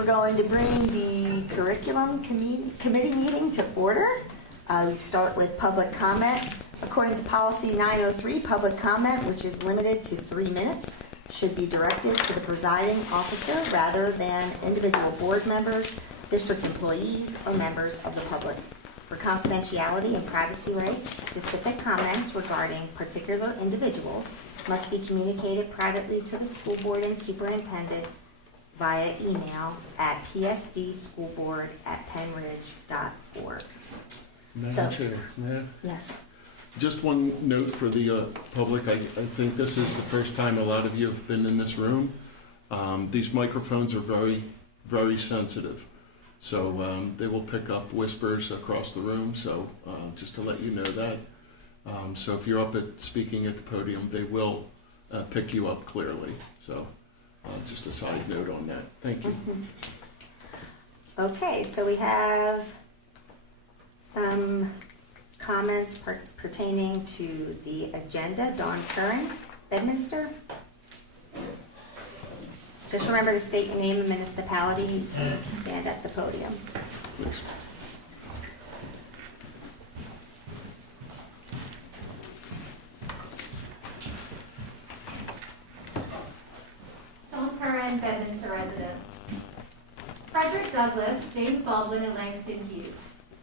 we're going to bring the curriculum committee meeting to order. We start with public comment. According to policy 903, public comment, which is limited to 3 minutes, should be directed to the presiding officer rather than individual board members, district employees, or members of the public. For confidentiality and privacy rights, specific comments regarding particular individuals must be communicated privately to the school board and superintendent via email at psdschoolboard@penridge.org. Madam Chair, may I? Yes. Just one note for the public. I think this is the first time a lot of you have been in this room. These microphones are very, very sensitive. So they will pick up whispers across the room. So just to let you know that. So if you're up speaking at the podium, they will pick you up clearly. So just a side note on that. Thank you. Okay, so we have some comments pertaining to the agenda. Dawn Curran, Bedminster. Just remember to state your name and municipality and stand at the podium. Please. Dawn Curran, Bedminster resident. Frederick Douglass, James Baldwin, and Langston Hughes.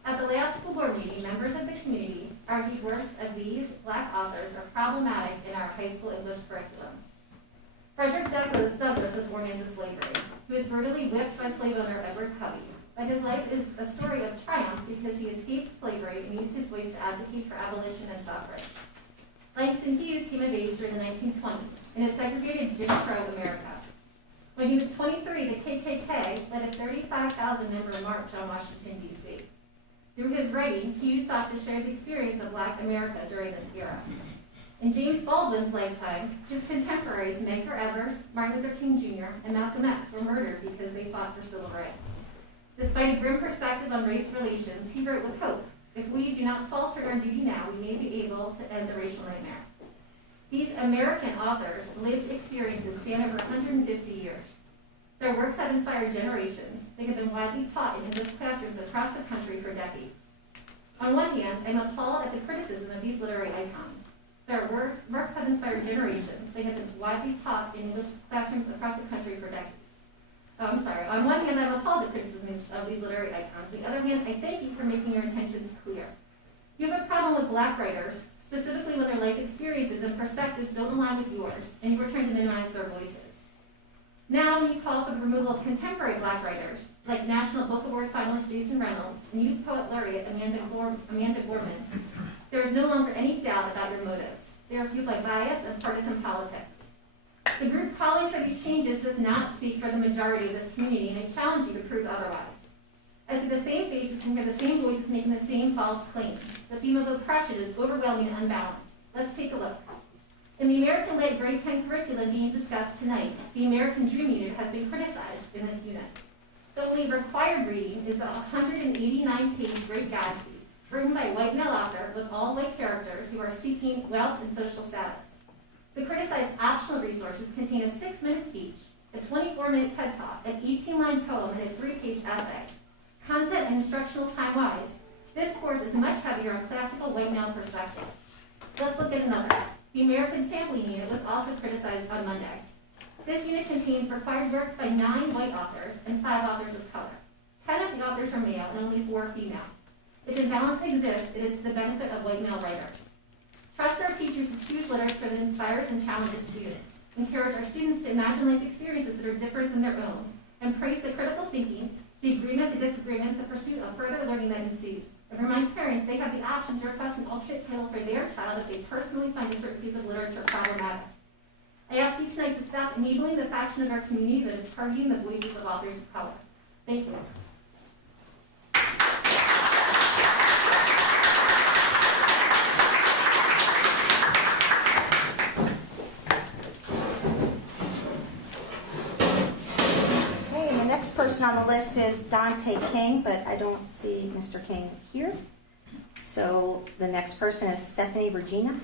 At the last school board meeting, members of the community argued works of these Black authors are problematic in our high school English curriculum. Frederick Douglass was born into slavery. He was brutally whipped by slave owner Edward Covey, but his life is a story of triumph because he escaped slavery and used his voice to advocate for abolition and suffrage. Langston Hughes came of age during the 1920s in a segregated Jim Crow America. When he was 23, the KKK led a 35,000-member march on Washington, D.C. Through his writing, Hughes sought to share the experience of Black America during this era. In James Baldwin's lifetime, his contemporaries Medgar Evers, Martin Luther King Jr., and Malcolm X were murdered because they fought for civil rights. Despite a grim perspective on race relations, he wrote with hope, "If we do not falter in our duty now, we may be able to end the racial nightmare." These American authors' lived experiences span over 150 years. Their works have inspired generations. They have been widely taught in English classrooms across the country for decades. On one hand, I'm appalled at the criticism of these literary icons. Their works have inspired generations. They have been widely taught in English classrooms across the country for decades. On one hand, I'm appalled at criticism of these literary icons. On the other hand, I thank you for making your intentions clear. You have a problem with Black writers, specifically when their life experiences and perspectives don't align with yours, and you are trying to minimize their voices. Now, when you call for the removal of contemporary Black writers, like National Book Award finalist Jason Reynolds and youth poet laureate Amanda Gorman, there is no longer any doubt about your motives. They are fueled by bias and partisan politics. The group calling for these changes does not speak for the majority of this community, and I challenge you to prove otherwise. I see the same faces and hear the same voices making the same false claims. The theme of oppression is overwhelming and unbalanced. Let's take a look. In the American-led grade 10 curriculum being discussed tonight, the American Dream Unit has been criticized in this unit. The only required reading is the 189-page Great Gatsby, written by a white male author with all white characters who are seeking wealth and social status. The criticized optional resources contain a 6-minute speech, a 24-minute TED Talk, an 18-line poem, and a 3-page essay. Content and instructional time-wise, this course is much heavier on classical white male perspective. Let's look at another. The American Sampling Unit was also criticized on Monday. This unit contains required works by 9 white authors and 5 authors of color. 10 of the authors are male and only 4 female. If imbalance exists, it is to the benefit of white male writers. Trust our teachers to choose literature that inspires and challenges students. Encourage our students to imagine life experiences that are different than their own, and praise the critical thinking, the agreement, the disagreement, the pursuit of further learning that ensues. And remind parents they have the option to request an alternate title for their child if they personally find a certain piece of literature problematic. I ask you tonight to stop enabling the faction of our community that is targeting the voices of authors of color. Thank you. Next person on the list is Dante King, but I don't see Mr. King here. So the next person is Stephanie Regina.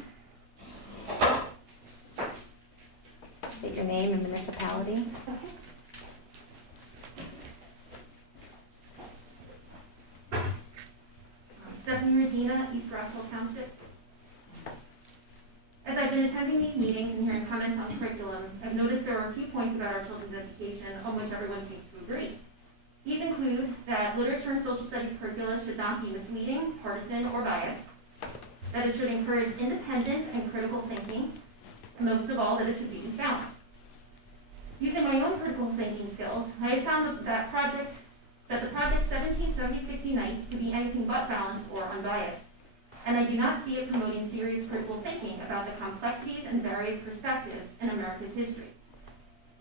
State your name and municipality. Okay. Marina, East Rockville Township. As I've been attending these meetings and hearing comments on curriculum, I've noticed there are a few points about our children's education on which everyone seems to agree. These include that literature and social studies curricula should not be misleading, partisan, or biased, that it should encourage independent and critical thinking, and most of all, that it should be balanced. Using my own critical thinking skills, I have found that the Project 1770-60 Nights to be anything but balanced or unbiased, and I do not see it promoting serious critical thinking about the complexities and various perspectives in America's history.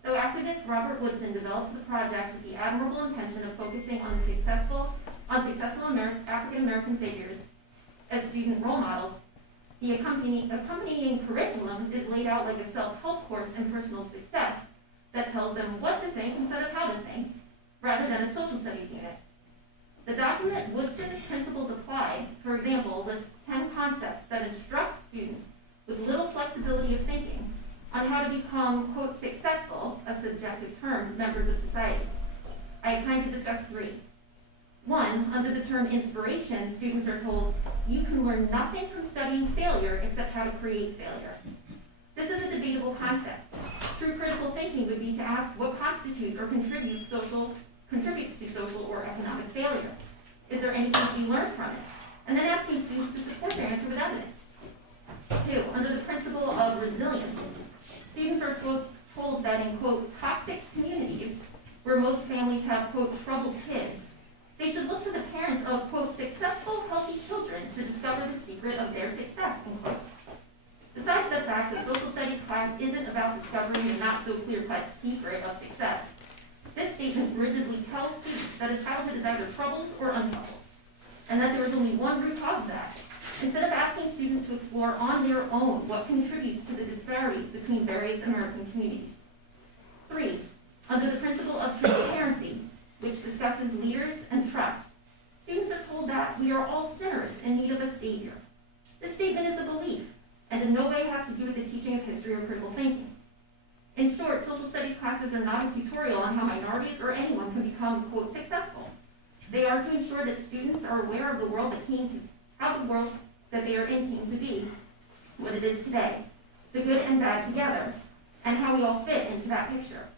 Though activist Robert Woodson developed the project with the admirable intention of focusing on successful African American figures as student role models, the accompanying curriculum is laid out like a self-help course in personal success that tells them what to think instead of how to think, rather than a social studies unit. The document Woodson's Principles Applied, for example, lists 10 concepts that instruct students with little flexibility of thinking on how to become, quote, successful, a subjective term, members of society. I have time to discuss 3. 1, under the term inspiration, students are told, you can learn nothing from studying failure except how to create failure. This is a debatable concept. True critical thinking would be to ask what constitutes or contributes to social or economic failure. Is there anything to be learned from it? And then asking students to support their answer with evidence. 2, under the principle of resilience, students are told that in, quote, toxic communities where most families have, quote, troubled kids, they should look to the parents of, quote, successful, healthy children to discover the secret of their success, end quote. Besides the fact that social studies class isn't about discovering the not so clear-cut secret of success, this statement rigidly tells students that a childhood is either troubled or untroubled, and that there is only one root cause of that. Instead of asking students to explore on their own what contributes to the disparities between various American communities. 3, under the principle of transparency, which discusses leaders and trust, students are told that we are all sinners in need of a savior. This statement is a belief, and in no way has to do with the teaching of history or critical thinking. In short, social studies classes are not a tutorial on how minorities or anyone can become, quote, successful. They are to ensure that students are aware of the world how the world that they are in came to be, what it is today, the good and bad together, and how we all fit into that picture.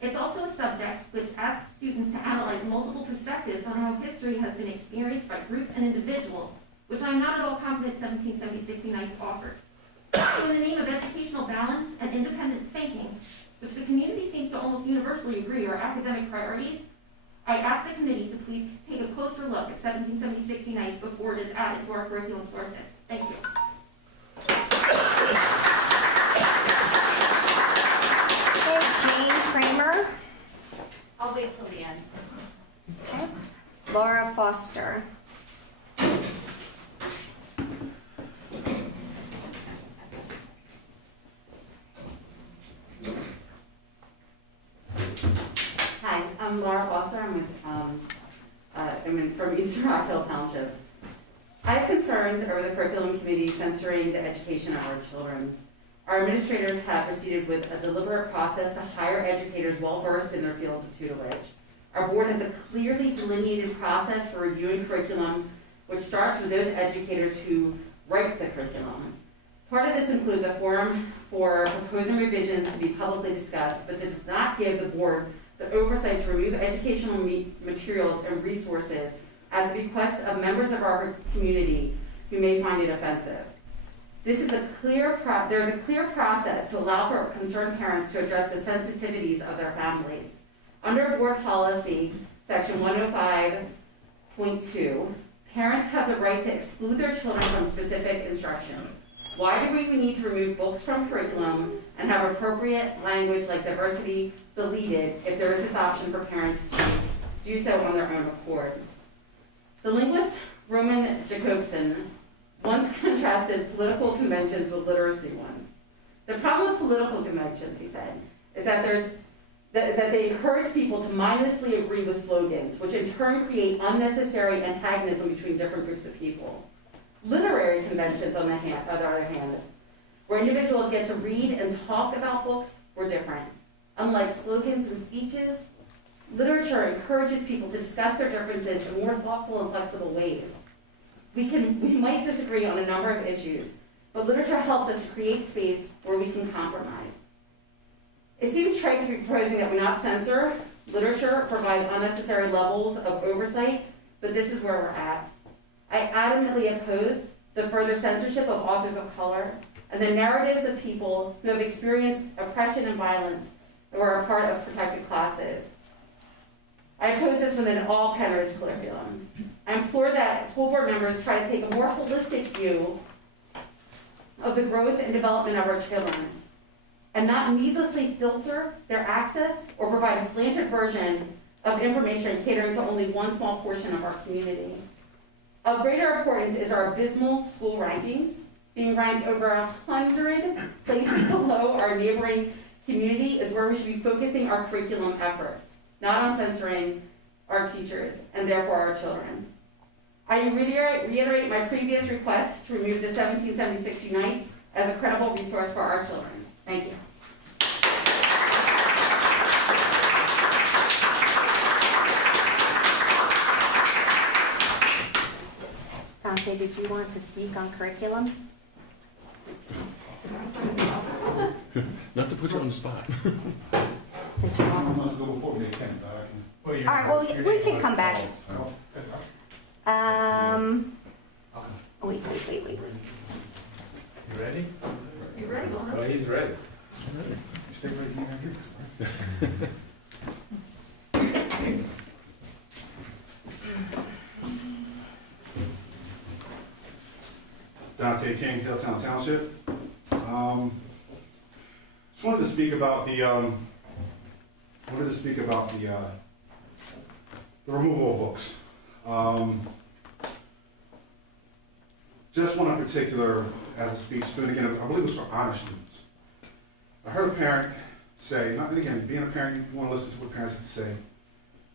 It's also a subject which asks students to analyze multiple perspectives on how history has been experienced by groups and individuals, which I'm not at all confident 1770-60 Nights offers. So in the name of educational balance and independent thinking, which the community seems to almost universally agree are academic priorities, I ask the committee to please take a closer look at 1770-60 Nights before it is added to our curriculum sources. Thank you. Okay, Jane Kramer. I'll wait till the end. Okay. Laura Foster. Hi, I'm Laura Foster. I'm from East Rockville Township. I have concerns over the curriculum committee censoring the education of our children. Our administrators have proceeded with a deliberate process to hire educators well-versed in their fields of tutelage. Our board has a clearly delineated process for reviewing curriculum, which starts with those educators who write the curriculum. Part of this includes a forum for proposing revisions to be publicly discussed, but does not give the board the oversight to remove educational materials and resources at the bequest of members of our community who may find it offensive. There's a clear process to allow for concerned parents to address the sensitivities of their families. Under board policy, section 105.2, parents have the right to exclude their children from specific instruction. Why do we need to remove books from curriculum and have appropriate language like diversity deleted if there is this option for parents to do so on their own accord? The linguist Roman Jacobson once contrasted political conventions with literacy ones. The problem with political conventions, he said, is that they encourage people to mindlessly agree with slogans, which in turn create unnecessary antagonism between different groups of people. Literary conventions, on the other hand, where individuals get to read and talk about books, were different. Unlike slogans and speeches, literature encourages people to discuss their differences in more thoughtful and flexible ways. We might disagree on a number of issues, but literature helps us to create space where we can compromise. It seems trite to be proposing that we not censor literature, provide unnecessary levels of oversight, but this is where we're at. I adamantly oppose the further censorship of authors of color and the narratives of people who have experienced oppression and violence or are a part of protected classes. I oppose this within all Penridge curriculum. I implore that school board members try to take a more holistic view of the growth and development of our children and not needlessly filter their access or provide a slanted version of information catering to only one small portion of our community. Of greater importance is our abysmal school rankings, being ranked over 100 places below our neighboring community is where we should be focusing our curriculum efforts, not on censoring our teachers and therefore our children. I reiterate my previous request to remove the 1776 Unites as a credible resource for our children. Thank you. Dante, did you want to speak on curriculum? Not to put you on the spot. Since you want. Let's go before we can. All right, well, we can come back. Wait. You ready? You ready, Lana? Oh, he's ready. You stay right here. Dante King, Hilltown Township. Just wanted to speak about the removal of books. Just one in particular as a speech student, again, I believe it was for honor students. I heard a parent say, and again, being a parent, you want to listen to what parents have to say.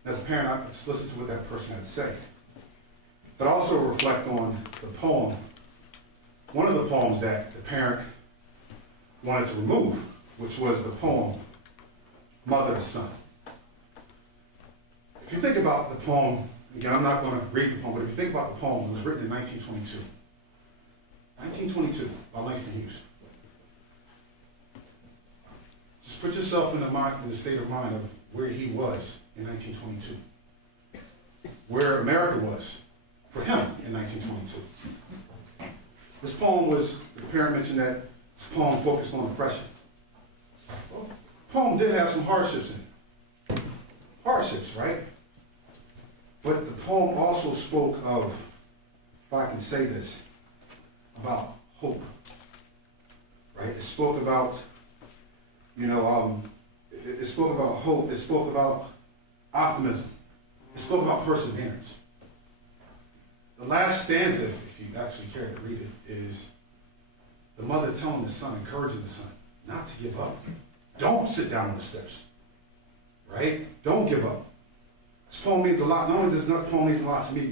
As a parent, I just listen to what that person had to say. But also reflect on the poem, one of the poems that the parent wanted to remove, which was the poem, Mother to Son. If you think about the poem, again, I'm not going to read the poem, but if you think about the poem, it was written in 1922. 1922, by Langston Hughes. Just put yourself in the state of mind of where he was in 1922. Where America was for him in 1922. This poem was, the parent mentioned that this poem focused on oppression. Well, the poem did have some hardships in it. Hardships, right? But the poem also spoke of, if I can say this, about hope, right? It spoke about, it spoke about hope. It spoke about optimism. It spoke about perseverance. The last stanza, if you actually care to read it, is the mother telling the son, encouraging the son, not to give up. Don't sit down on the steps, right? Don't give up. This poem means a lot. Not only does this poem mean a lot to me,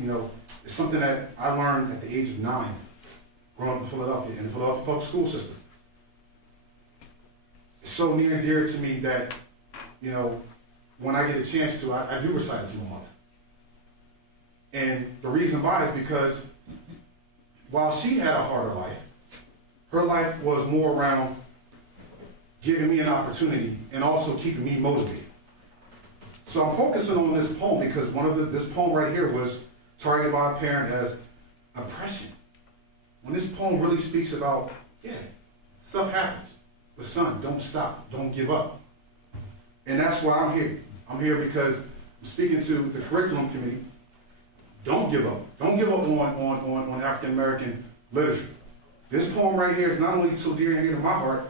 it's something that I learned at the age of 9, growing up in Philadelphia, in the Philadelphia public school system. It's so near and dear to me that, when I get a chance to, I do recite it to my mother. And the reason why is because while she had a harder life, her life was more around giving me an opportunity and also keeping me motivated. So I'm focusing on this poem because this poem right here was targeted by a parent as oppression. When this poem really speaks about, stuff happens, but son, don't stop, don't give up. And that's why I'm here. I'm here because I'm speaking to the curriculum committee. Don't give up. Don't give up on African American literature. This poem right here is not only so dear and near to my heart,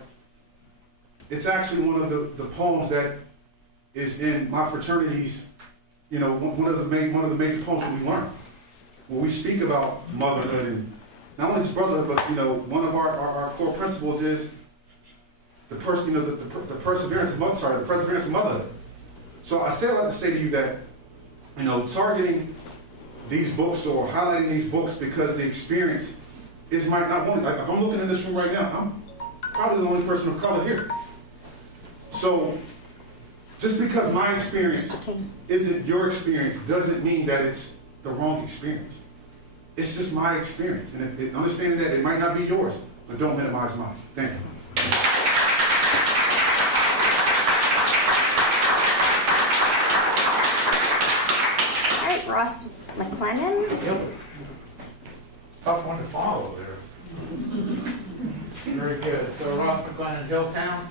it's actually one of the poems that is in my fraternity's, one of the major poems that we learn. When we speak about motherhood and not only just brotherhood, but one of our core principles is the perseverance of motherhood. So I say a lot to say to you that, targeting these books or highlighting these books because the experience is not one. Like if I'm looking in this room right now, I'm probably the only person of color here. So just because my experience isn't your experience doesn't mean that it's the wrong experience. It's just my experience, and understanding that it might not be yours, but don't minimize mine. Thank you. All right, Ross McLennan. Yep. Tough one to follow there. Very good. So Ross McLennan, Hilltown.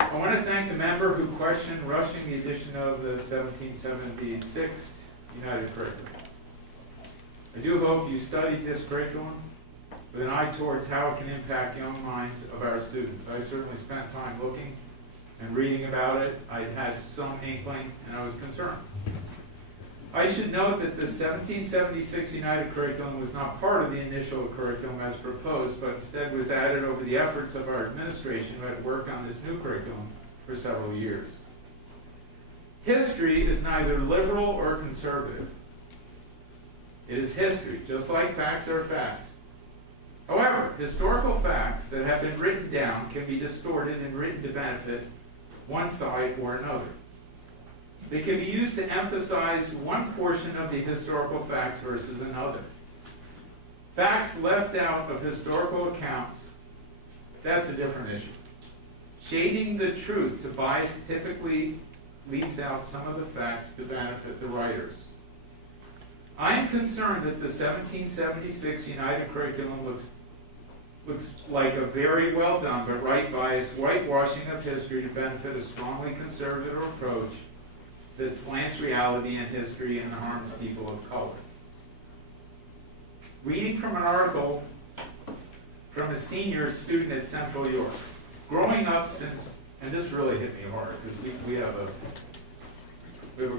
I want to thank the member who questioned rushing the addition of the 1776 United Curriculum. I do hope you studied this curriculum with an eye towards how it can impact young minds of our students. I certainly spent time looking and reading about it. I had some inkling and I was concerned. I should note that the 1776 United Curriculum was not part of the initial curriculum as proposed, but instead was added over the efforts of our administration who had worked on this new curriculum for several years. History is neither liberal or conservative. It is history, just like facts are facts. However, historical facts that have been written down can be distorted and written to benefit one side or another. They can be used to emphasize one portion of the historical facts versus another. Facts left out of historical accounts, that's a different issue. Shading the truth to bias typically leaves out some of the facts to benefit the writers. I am concerned that the 1776 United Curriculum looks like a very well done but right-biased whitewashing of history to benefit a strongly conservative approach that slants reality and history and harms people of color. Reading from an article from a senior student at Central York. Growing up since, and this really hit me hard, because we have a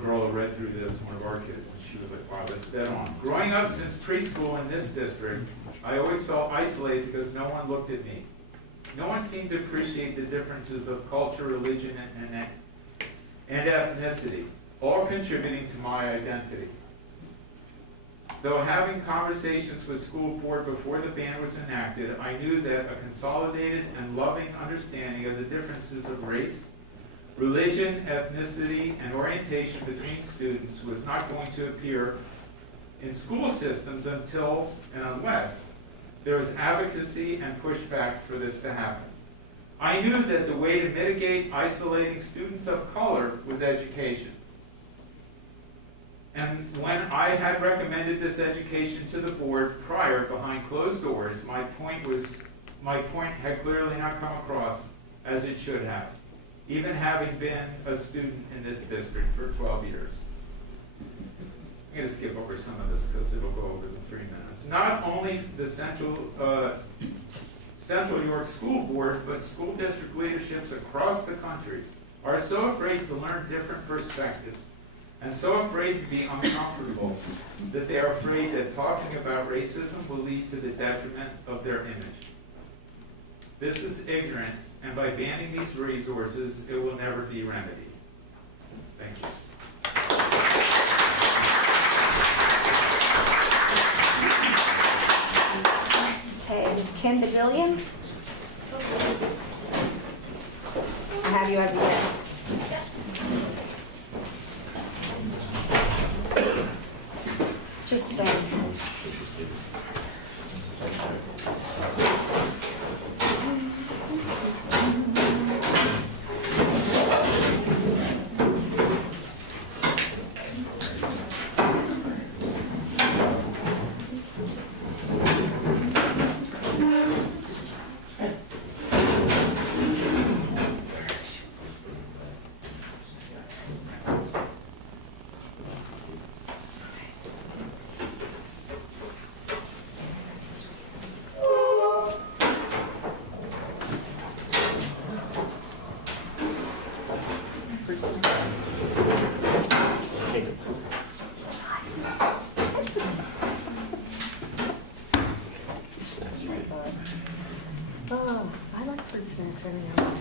girl who read through this, one of our kids, and she was like, wow, that's dead on. Growing up since preschool in this district, I always felt isolated because no one looked at me. No one seemed to appreciate the differences of culture, religion, and ethnicity, all contributing to my identity. Though having conversations with school board before the ban was enacted, I knew that a consolidated and loving understanding of the differences of race, religion, ethnicity, and orientation between students was not going to appear in school systems until and unless there was advocacy and pushback for this to happen. I knew that the way to mitigate isolating students of color was education. And when I had recommended this education to the board prior behind closed doors, my point had clearly not come across as it should have, even having been a student in this district for 12 years. I'm going to skip over some of this because it'll go over the 3 minutes. Not only the Central York School Board, but school district leaderships across the country are so afraid to learn different perspectives and so afraid to be uncomfortable that they are afraid that talking about racism will lead to the detriment of their image. This is ignorance, and by banning these resources, it will never be remedied. Thank you. Okay, Kim Badillion? I have you as a yes. Just, oh, I like fruit snacks anyhow.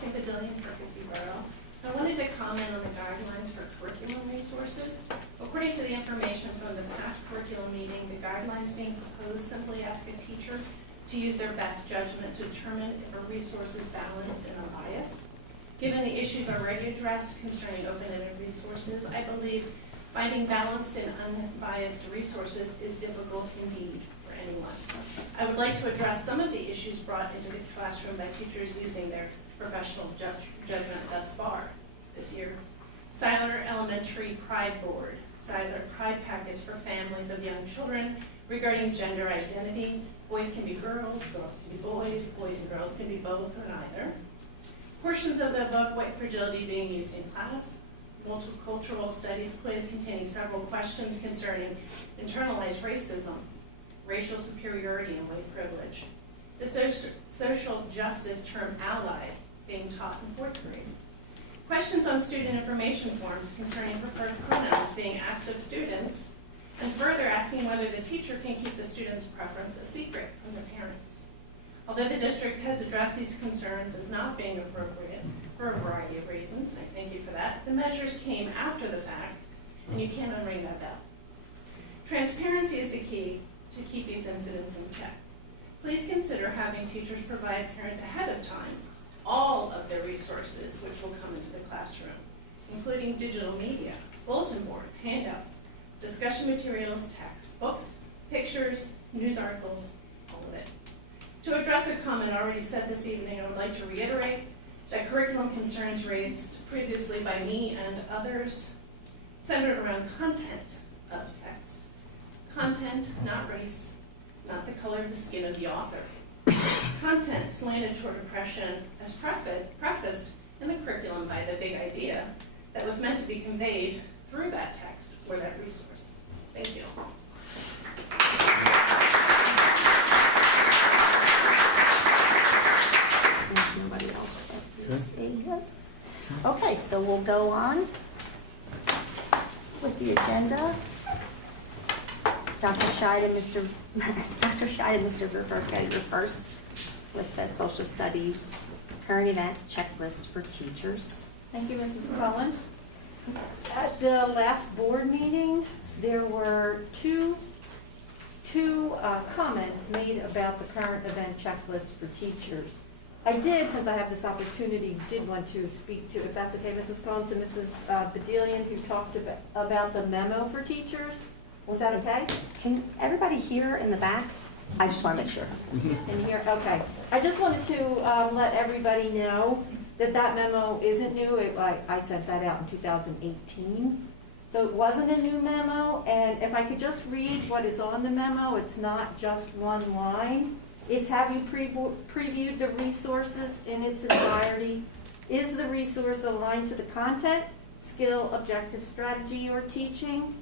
Kim Badillion, Percy Borough. I wanted to comment on the guidelines for curriculum resources. According to the information from the past curriculum meeting, the guidelines being proposed simply ask a teacher to use their best judgment to determine if a resource is balanced and unbiased. Given the issues already addressed concerning open-ended resources, I believe finding balanced and unbiased resources is difficult indeed for anyone. I would like to address some of the issues brought into the classroom by teachers using their professional judgment thus far this year. Siler Elementary Pride Board, Siler Pride Packets for families of young children regarding gender identity. Boys can be girls, girls can be boys and girls can be both or neither. Portions of the book White Fragility being used in class. Multicultural studies quiz containing several questions concerning internalized racism, racial superiority, and white privilege. The social justice term ally being taught in 4th grade. Questions on student information forms concerning preferred pronouns being asked of students, and further asking whether the teacher can keep the student's preference a secret from the parents. Although the district has addressed these concerns as not being appropriate for a variety of reasons, and I thank you for that, the measures came after the fact, and you can't unring that bell. Transparency is the key to keep these incidents in check. Please consider having teachers provide parents ahead of time all of their resources which will come into the classroom, including digital media, bulletin boards, handouts, discussion materials, text, books, pictures, news articles, all of it. To address a comment already said this evening, I would like to reiterate that curriculum concerns raised previously by me and others centered around content of text. Content, not race, not the color of the skin of the author. Content slanted toward oppression as prefaced in the curriculum by the big idea that was meant to be conveyed through that text or that resource. Thank you. There's nobody else that will say yes. Okay, so we'll go on with the agenda. Dr. Scheid and Mr. Ververka, you're first with the social studies current event checklist for teachers. Thank you, Mrs. Cullen. At the last board meeting, there were two comments made about the current event checklist for teachers. I did, since I have this opportunity, want to speak to, if that's okay, Mrs. Cullen, to Mrs. Bedelian, who talked about the memo for teachers. Was that okay? Can everybody hear in the back? I just want to make sure. In here, okay. I just wanted to let everybody know that memo isn't new. I sent that out in 2018. So it wasn't a new memo, and if I could just read what is on the memo, it's not just one line. It's have you previewed the resources in its entirety? Is the resource aligned to the content, skill, objective, strategy you're teaching?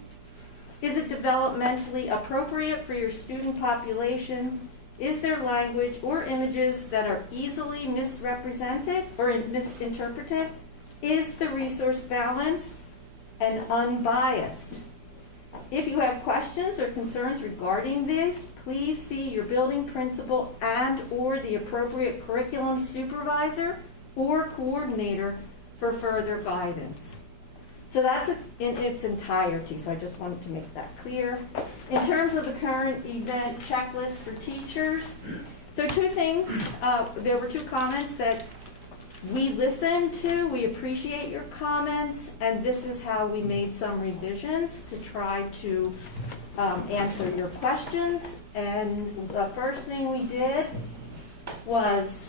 Is it developmentally appropriate for your student population? Is there language or images that are easily misrepresented or misinterpreted? Is the resource balanced and unbiased? If you have questions or concerns regarding this, please see your building principal and/or the appropriate curriculum supervisor or coordinator for further guidance. So that's in its entirety, so I just wanted to make that clear. In terms of the current event checklist for teachers, so two things. There were two comments that we listened to. We appreciate your comments, and this is how we made some revisions to try to answer your questions. And the first thing we did was,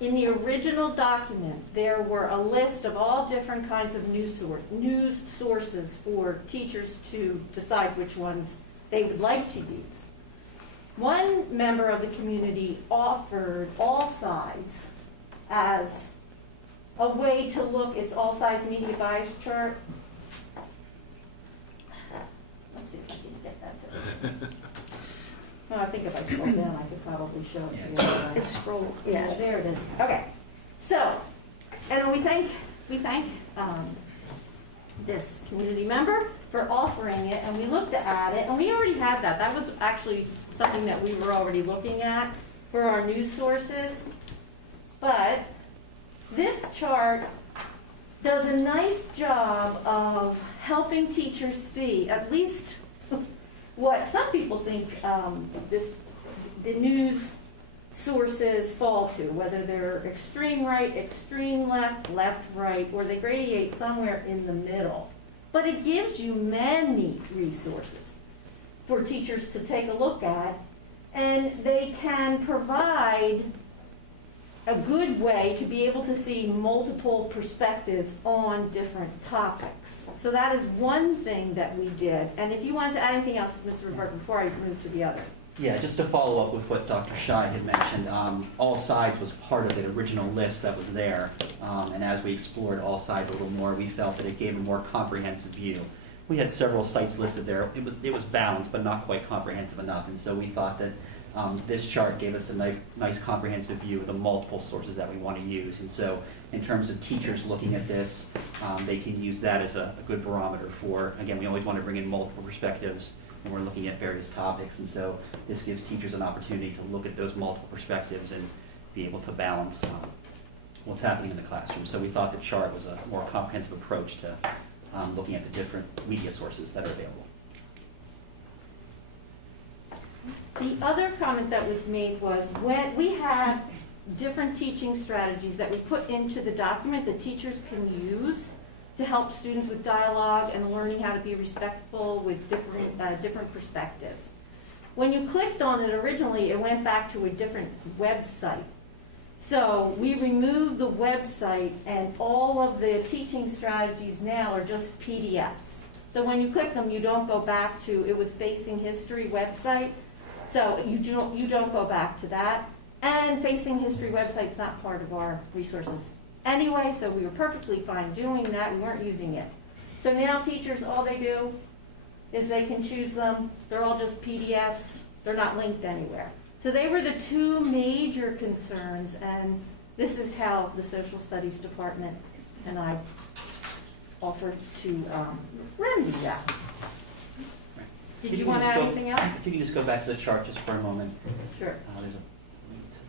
in the original document, there were a list of all different kinds of news sources for teachers to decide which ones they would like to use. One member of the community offered All Sides as a way to look. It's All Sides Media Bias Chart. Let's see if I can get that to No, I think if I scroll down, I could probably show it to you. It's scroll, yeah. There it is. Okay. So, and we thank this community member for offering it, and we looked at it, and we already had that. That was actually something that we were already looking at for our news sources. But this chart does a nice job of helping teachers see at least what some people think the news sources fall to, whether they're extreme right, extreme left, left, right, or they radiate somewhere in the middle. But it gives you many resources for teachers to take a look at, and they can provide a good way to be able to see multiple perspectives on different topics. So that is one thing that we did. And if you wanted to add anything else, Mr. Roberta, before I move to the other. Yeah, just to follow up with what Dr. Scheid had mentioned, All Sides was part of the original list that was there. And as we explored All Sides a little more, we felt that it gave a more comprehensive view. We had several sites listed there. It was balanced, but not quite comprehensive enough. And so we thought that this chart gave us a nice comprehensive view of the multiple sources that we want to use. And so in terms of teachers looking at this, they can use that as a good barometer for, again, we always want to bring in multiple perspectives when we're looking at various topics. And so this gives teachers an opportunity to look at those multiple perspectives and be able to balance what's happening in the classroom. So we thought the chart was a more comprehensive approach to looking at the different media sources that are available. The other comment that was made was when we had different teaching strategies that we put into the document that teachers can use to help students with dialogue and learning how to be respectful with different perspectives. When you clicked on it originally, it went back to a different website. So we removed the website, and all of the teaching strategies now are just PDFs. So when you click them, you don't go back to, it was Facing History website. So you don't go back to that. And Facing History website's not part of our resources anyway, so we were perfectly fine doing that. We weren't using it. So now teachers, all they do is they can choose them. They're all just PDFs. They're not linked anywhere. So they were the two major concerns, and this is how the Social Studies Department and I offered to remedy that. Did you want to add anything else? If you can just go back to the chart just for a moment. Sure. There's a link to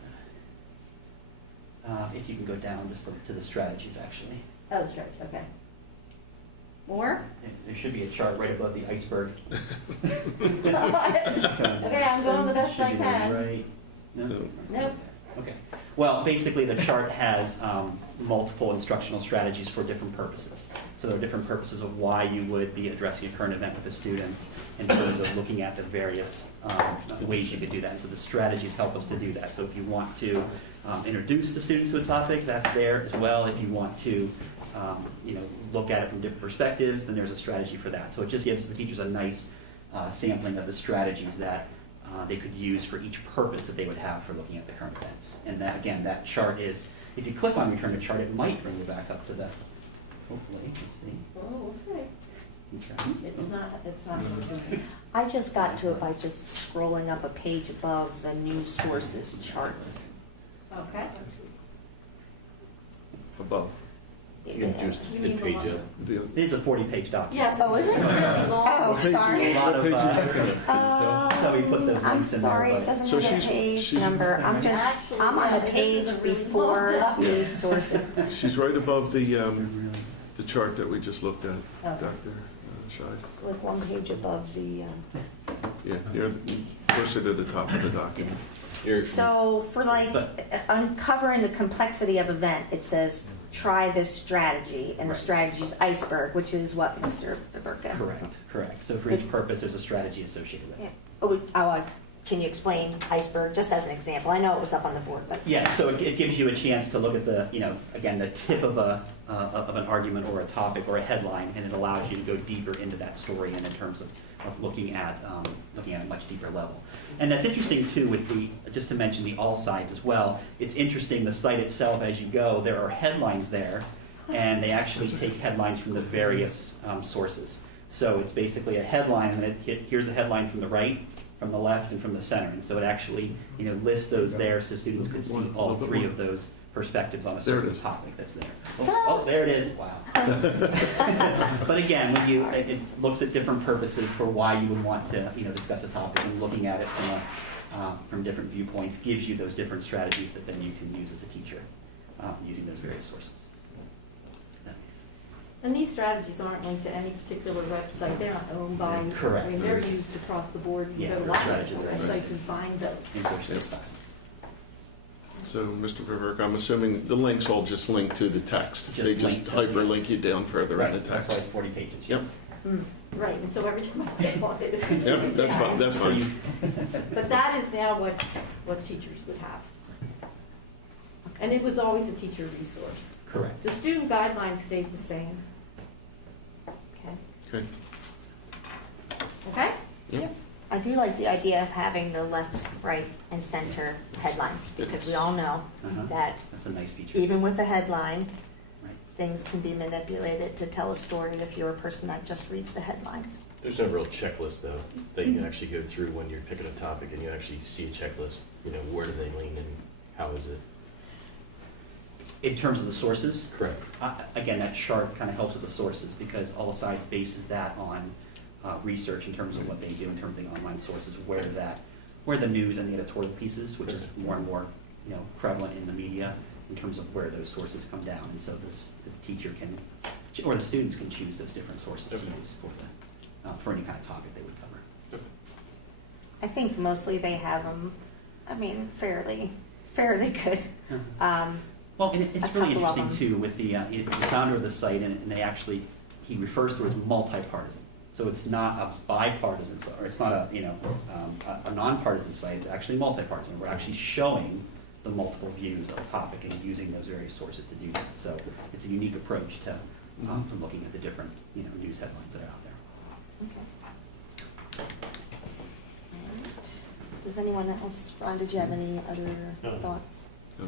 that. If you can go down just to the strategies, actually. Oh, the strategy, okay. More? There should be a chart right above the iceberg. Okay, I'm going the best I Should be can. right. No? Nope. Okay. Well, basically, the chart has multiple instructional strategies for different purposes. So there are different purposes of why you would be addressing a current event with the students in terms of looking at the various ways you could do that. And so the strategies help us to do that. So if you want to introduce the students to a topic, that's there as well. If you want to look at it from different perspectives, then there's a strategy for that. So it just gives the teachers a nice sampling of the strategies that they could use for each purpose that they would have for looking at the current events. And that, again, that chart is, if you click on Return to Chart, it might bring you back up to the, hopefully, let's see. Oh, we'll see. Okay. It's not. I just got to it by just scrolling up a page above the news sources chart. Okay. Above. You mean the one- The- It is a 40-page document. Yes, Oh, is it? it's really long. Oh, sorry. A lot of, What page are you looking at? so we put those I'm links in sorry, there. it But doesn't So have a she's- page she's- number. I'm Actually, on yeah, the this is page a really before long document. news sources. She's right above the chart that we just looked at, Okay. Dr. Scheid. Like one page above the, Yeah, you're closer to the top of the document. So for like uncovering the complexity of event, it says, try this strategy, and the Right. strategy's iceberg, which is what Mr. Viverka. Correct. So for each purpose, there's a strategy associated with it. Yeah. Can you explain iceberg, just as an example? I know it was up on the board, but. Yeah, so it gives you a chance to look at the, again, the tip of an argument or a topic or a headline, and it allows you to go deeper into that story and in terms of looking at a much deeper level. And that's interesting too with just to mention the All Sides as well. It's interesting, the site itself, as you go, there are headlines there, and they actually take headlines from the various sources. So it's basically a headline, and here's a headline from the right, from the left, and from the center. And so it actually, lists those there so students can see all three of those perspectives on a There it certain is. topic that's there. Oh, there it is. Wow. But again, it looks at different purposes for why you would want to, discuss a topic, and looking at it from different viewpoints gives you those different strategies that then you can use as a teacher using those various sources. That makes sense. And these strategies aren't linked to any particular website. They're not owned by. Correct. I mean, they're used across the board. You Yeah, go to they're lots of strategies, different right. websites and find those. In social studies classes. So, Mr. Verwerk, I'm assuming the links all just link to the text. They Just just link to- hyperlink you down further in the That's why it's text. 40 pages. Yep. yes. Right, and so every time I get on it. Yep, that's fine, that's fine. But that is now what teachers would have. And it was always a teacher resource. Correct. The student guidelines stayed the same, Okay. Okay. okay? Yep. I do like the idea of having the left, right, and center headlines, because we all know Uh-huh. that That's a nice feature. even with a headline, Right. things can be manipulated to tell a story if you're a person that just reads the headlines. There's no real checklist though, that you can actually go through when you're picking a topic and you actually see a checklist, you know, where do they lean and how is it? In terms of the sources, Correct. again, that chart kind of helps with the sources because All Sides bases that on research in terms of what they do in terms of the online sources, where the news and the editorial pieces, which is more and more, prevalent in the media in terms of where those sources come down. And so the teacher can, or the students can choose those different sources to use for any kind of topic they would cover. I think mostly they have them, fairly good. Well, and A it's really couple of interesting them. too with the founder of the site, and he refers to it as multi-partisan. So it's not a bipartisan, or it's not a nonpartisan site. It's actually multi-partisan. We're actually showing the multiple views of the topic and using those various sources to do that. So it's a unique approach to looking at the different news headlines that are out there. Okay. All right. Does anyone else, Ron, did you have any other thoughts? No.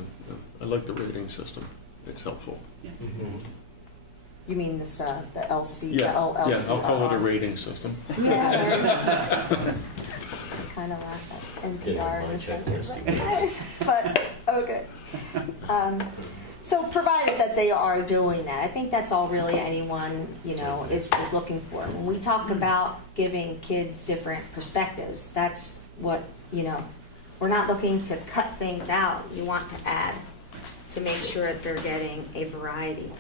I like the rating system. It's helpful. Yes. You mean this, the LC, the Yeah, LLC? yeah, I'll call it a rating system. Yeah, there it is. Kind of laugh at NPR in the center, but okay. So provided that they are doing that, I think that's all really anyone, is looking for. When we talk about giving kids different perspectives, that's what, we're not looking to cut things out. You want to add to make sure that they're getting a variety.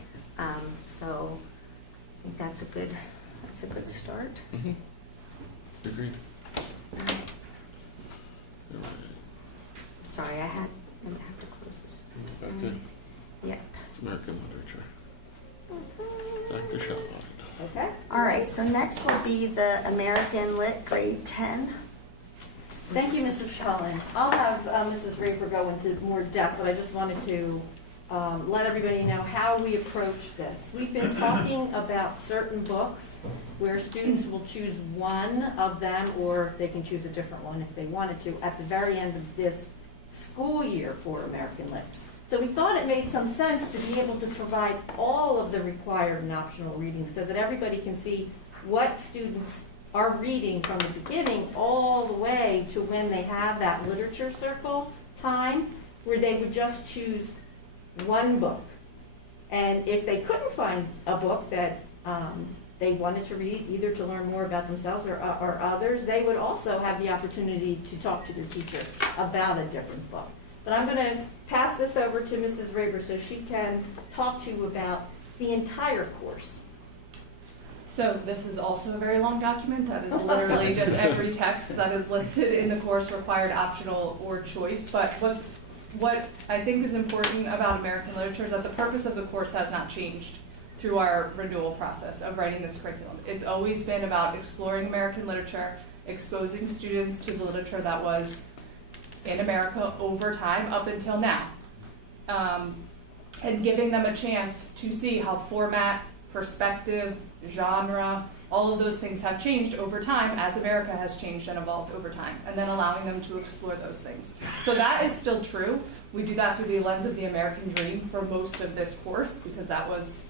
So I think that's a good start. Mm-hmm. Agreed. Sorry, let me have to close this. Back to Yep. American literature. Back to Charlotte. Okay. All right, so next will be the American Lit grade 10. Thank you, Mrs. Cullen. I'll have Mrs. Raper go into more depth, but I just wanted to let everybody know how we approach this. We've been talking about certain books where students will choose one of them, or they can choose a different one if they wanted to, at the very end of this school year for American Lit. So we thought it made some sense to be able to provide all of the required and optional reading so that everybody can see what students are reading from the beginning all the way to when they have that literature circle time, where they would just choose one book. And if they couldn't find a book that they wanted to read, either to learn more about themselves or others, they would also have the opportunity to talk to their teacher about a different book. But I'm going to pass this over to Mrs. Raber so she can talk to you about the entire course. So this is also a very long document that is literally just every text that is listed in the course, required, optional, or choice. But what I think is important about American literature is that the purpose of the course has not changed through our renewal process of writing this curriculum. It's always been about exploring American literature, exposing students to the literature that was in America over time up until now, and giving them a chance to see how format, perspective, genre, all of those things have changed over time as America has changed and evolved over time, and then allowing them to explore those things. So that is still true. We do that through the lens of the American dream for most of this course, because that was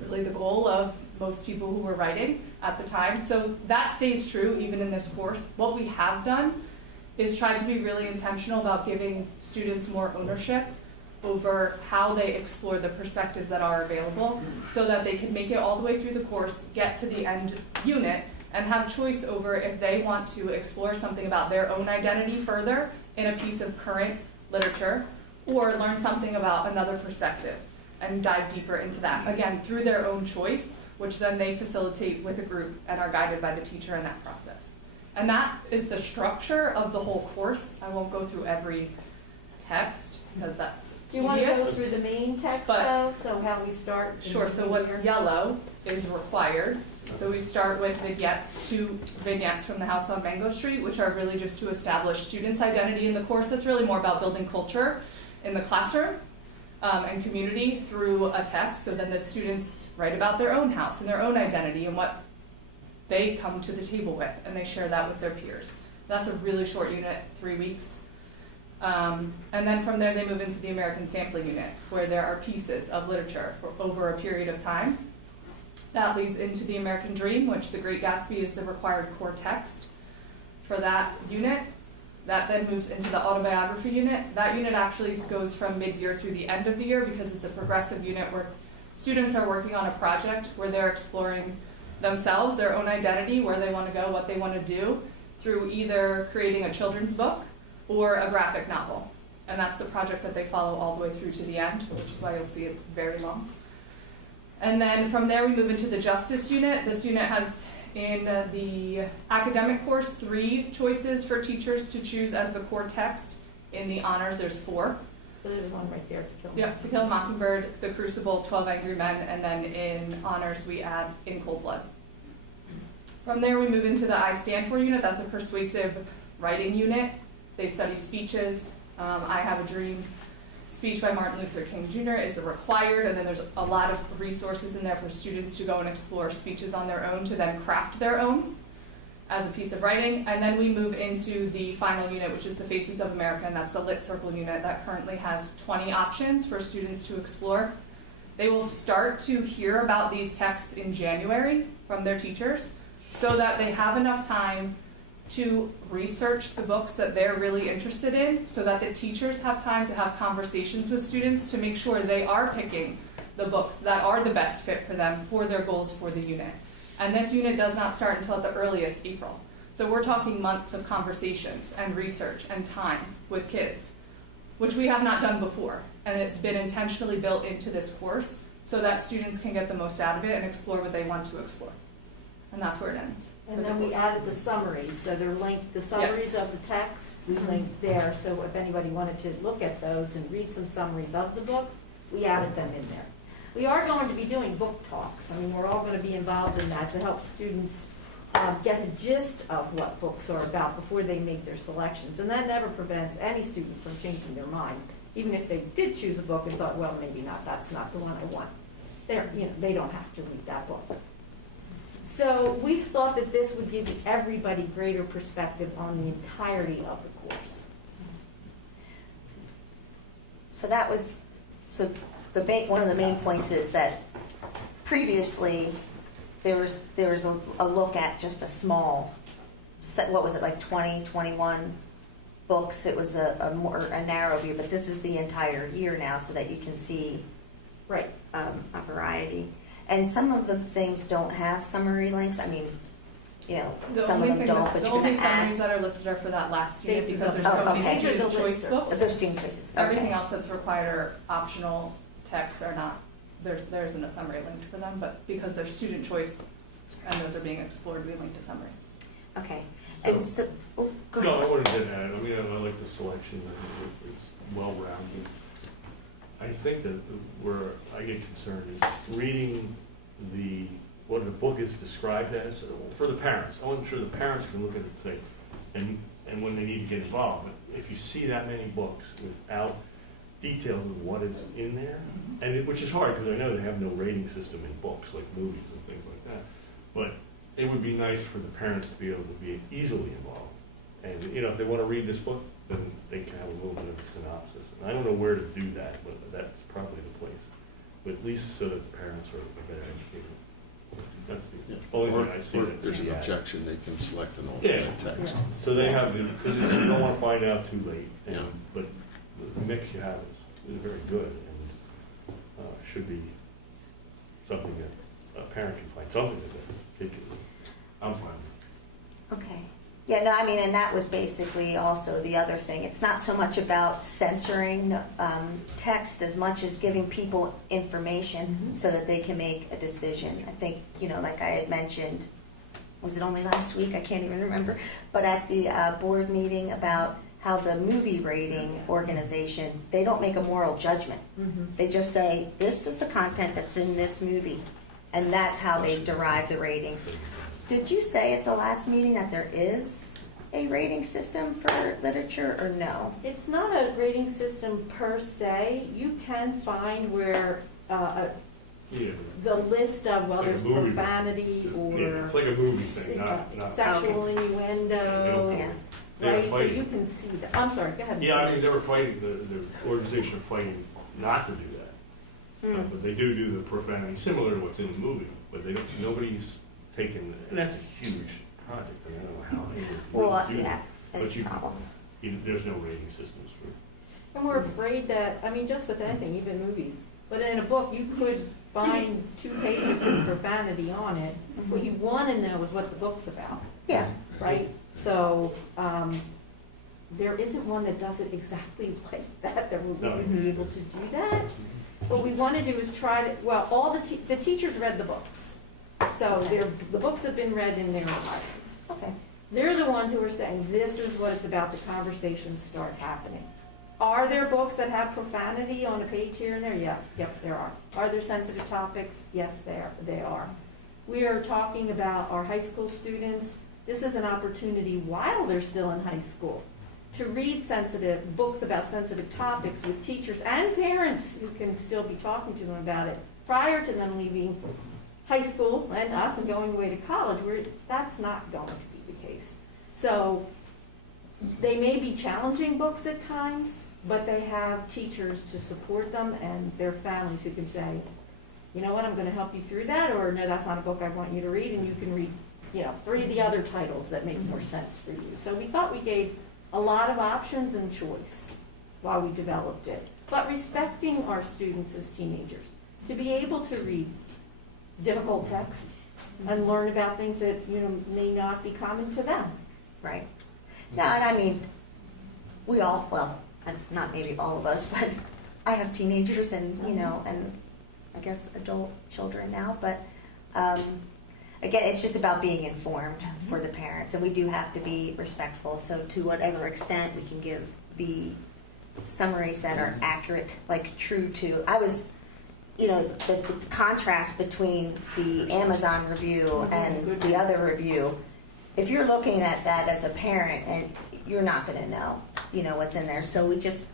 really the goal of most people who were writing at the time. So that stays true even in this course. What we have done is tried to be really intentional about giving students more ownership over how they explore the perspectives that are available, so that they can make it all the way through the course, get to the end unit, and have choice over if they want to explore something about their own identity further in a piece of current literature, or learn something about another perspective and dive deeper into that, again, through their own choice, which then they facilitate with a group and are guided by the teacher in that process. And that is the structure of the whole course. I won't go through every text, because that's Do you want to go tedious. through the main text But- though, so how we start? in Sure, the so what's year? yellow is required. So we start with vignettes, 2 vignettes from the House on Mango Street, which are really just to establish students' identity in the course. It's really more about building culture in the classroom and community through a text. So then the students write about their own house and their own identity and what they come to the table with, and they share that with their peers. That's a really short unit, 3 weeks. And then from there, they move into the American Sampling Unit, where there are pieces of literature for over a period of time. That leads into the American Dream, which The Great Gatsby is the required core text for that unit. That then moves into the autobiography unit. That unit actually goes from mid-year through the end of the year because it's a progressive unit where students are working on a project where they're exploring themselves, their own identity, where they want to go, what they want to do, through either creating a children's book or a graphic novel. And that's the project that they follow all the way through to the end, which is why you'll see it's very long. And then from there, we move into the Justice Unit. This unit has, in the academic course, 3 choices for teachers to choose as the core text. In the honors, there's 4. So there's one right there to kill. Yep, To Kill a Mockingbird, The Crucible, 12 Angry Men, and then in honors, we add In Cold Blood. From there, we move into the I Stand For unit. That's a persuasive writing unit. They study speeches. I Have a Dream speech by Martin Luther King Jr. is the required, and then there's a lot of resources in there for students to go and explore speeches on their own to then craft their own as a piece of writing. And then we move into the final unit, which is the Faces of America, and that's the Lit Circle unit that currently has 20 options for students to explore. They will start to hear about these texts in January from their teachers so that they have enough time to research the books that they're really interested in, so that the teachers have time to have conversations with students to make sure they are picking the books that are the best fit for them for their goals for the unit. And this unit does not start until at the earliest April. So we're talking months of conversations and research and time with kids, which we have not done before. And it's been intentionally built into this course so that students can get the most out of it and explore what they want to explore. And that's where it ends. And then we added the summaries, so they're linked, the summaries of the text, we linked there, so if anybody wanted to look at those and read some summaries of the books, we added them in there. We are going to be doing book talks. I mean, we're all going to be involved in that to help students get a gist of what books are about before they make their selections. And that never prevents any student from changing their mind, even if they did choose a book and thought, well, maybe not, that's not the one I want. They don't have to read that book. So we thought that this would give everybody greater perspective on the entirety of the course. So that was, one of the main points is that previously there was a look at just a small set, what was it, like 20, 21 books. It was a narrow view, but this is the entire year now so that you can see Right. a variety. And some of the things don't have summary links. I mean, some of them don't, but the you're only going to summaries add that are listed are for that last unit Faces because of there's so America. many Okay. student These are the choice lit books. those student choices. Everything Okay. else that's required are optional texts are not, there isn't a summary linked for them, but because they're student choice and those are being explored, we linked a summary. Okay. And so, oh, go ahead. No, I wanted to add, I mean, I like the selection, I think it's well-rounded. I think that where I get concerned is reading what the book is described as, for the parents. I want sure the parents can look at it and say, and when they need to get involved, but if you see that many books without details of what is in there, and which is hard, because I know they have no rating system in books, like movies and things like that, but it would be nice for the parents to be able to be easily involved. And, if they want to read this book, then they can have a little bit of a synopsis. And I don't know where to do that, but that's probably the place. But at least so that the parents are better educated. That's Yeah. the only Or thing I see. or that if there's an could be added. objection, they can select an Yeah. alternate text. So they have, because you don't want to find out too late. Yeah. But the mix you have is very good and should be something that a parent can find something that they can. I'm fine. Okay. Yeah, no, I mean, and that was basically also the other thing. It's not so much about censoring text as much as giving people information so that they can make a decision. I think, like I had mentioned, was it only last week? I can't even remember. But at the board meeting about how the movie rating organization, they don't make a moral judgment. They just say, this is the content that's in this movie, and that's how they derive the ratings. Did you say at the last meeting that there is a rating system for literature, or no? It's not a rating system per se. You can find where Yeah, the list of, well, It's like a there's movie. profanity or yeah, it's like a movie thing, not. sexual innuendo, Yeah. They were right? So fighting. you can see that. I'm sorry, go ahead. Yeah, I Mr. mean, they were fighting, the organization are fighting not to do that. Hmm. But they do the profanity similar to what's in the movie, but they don't, nobody's taken, and that's a huge project, I mean, I don't know how they would Well, really do yeah, that. that's But a problem. There's no rating systems for, And we're afraid that, I mean, just with anything, even movies, but in a book, you could find 2 pages with profanity on it. What you want to know is what the book's about, Yeah, right? So, there isn't one that does it exactly like that we No. would be able to do that. What we want to do is try to, well, all the teachers read the books. So the books have been read in their entirety. okay. They're the ones who are saying, this is what it's about, the conversations start happening. Are there books that have profanity on a page here and there? Yeah, yep, there are. Are there sensitive topics? Yes, they are. We are talking about our high school students. This is an opportunity while they're still in high school to read sensitive books about sensitive topics with teachers and parents who can still be talking to them about it prior to them leaving high school and us and going away to college, where that's not going to be the case. So they may be challenging books at times, but they have teachers to support them and their families who can say, you know what, I'm going to help you through that, or no, that's not a book I want you to read, and you can read, 3 of the other titles that make more sense for you. So we thought we gave a lot of options and choice while we developed it, but respecting our students as teenagers to be able to read difficult text and learn about things that may not be common to them. Right. No, and I mean, we all, well, not maybe all of us, but I have teenagers and, and I guess adult children now, but again, it's just about being informed for the parents, and we do have to be respectful, so to whatever extent we can give the summaries that are accurate, like true to, I was, the contrast between the Amazon review and the other review, if you're looking at that as a parent, and you're not going to know, what's in there. So we just,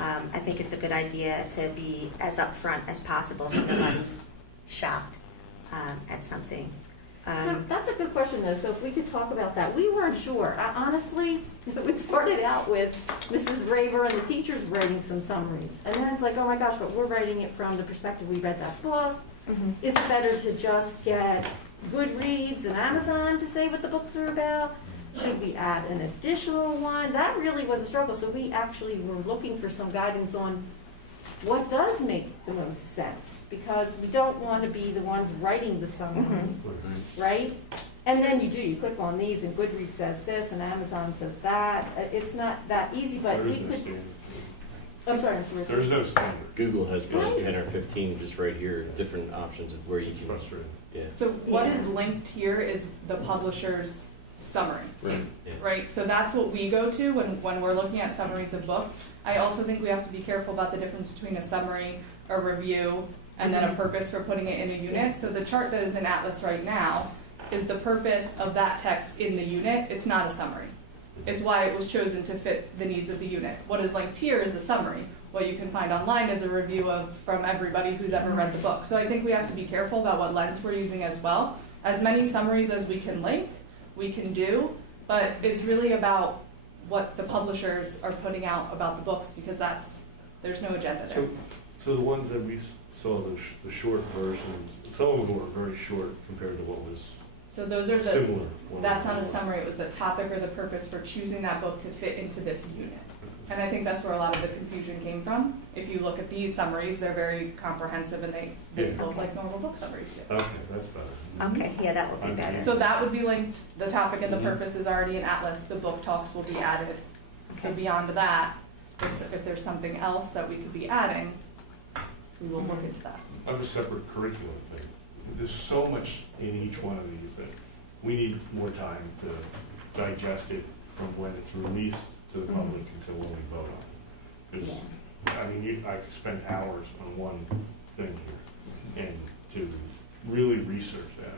I think it's a good idea to be as upfront as possible so nobody's shocked at something. So that's a good question, though. So if we could talk about that. We weren't sure. Honestly, we started out with Mrs. Raver and the teachers writing some summaries. And then it's like, oh my gosh, but we're writing it from the perspective we read that book. Is it better to just get Goodreads and Amazon to say what the books are about? Should we add an additional one? That really was a struggle. So we actually were looking for some guidance on what does make the most sense, because we don't want to be the ones writing the summary, right? And then you click on these and Goodreads says this and Amazon says that. It's not that easy, but there we is no could, standard. I'm sorry, I'm sorry. There's no standard. Google has Right. like 10 or 15 just right here, different options of where you It's can, frustrating. yeah. So what Yeah. is linked here is the publisher's summary, Right. Yeah. right? So that's what we go to when we're looking at summaries of books. I also think we have to be careful about the difference between a summary, a review, and then a purpose for putting it in a unit. So the chart that is in Atlas right now is the purpose of that text in the unit. It's not a summary. It's why it was chosen to fit the needs of the unit. What is linked here is a summary. What you can find online is a review from everybody who's ever read the book. So I think we have to be careful about what lens we're using as well. As many summaries as we can link, we can do, but it's really about what the publishers are putting out about the books, because there's no agenda there. So the ones that we saw, the short versions, some of them were very short compared to what was So those are similar. that's not a summary, it was the topic or the purpose for choosing that book to fit into this unit. And I think that's where a lot of the confusion came from. If you look at these summaries, they're very comprehensive and they Yeah. flow like normal book summaries do. Okay, that's better. Okay, yeah, that would be better. So that would be linked, the topic and the purpose is already in Atlas, the book talks will be added. So beyond that, if there's something else that we could be adding, we will look into that. I have a separate curriculum thing. There's so much in each one of these that we need more time to digest it from when it's released to the public until when we vote on it. Because, I mean, I could spend hours on one thing here, and to really research that,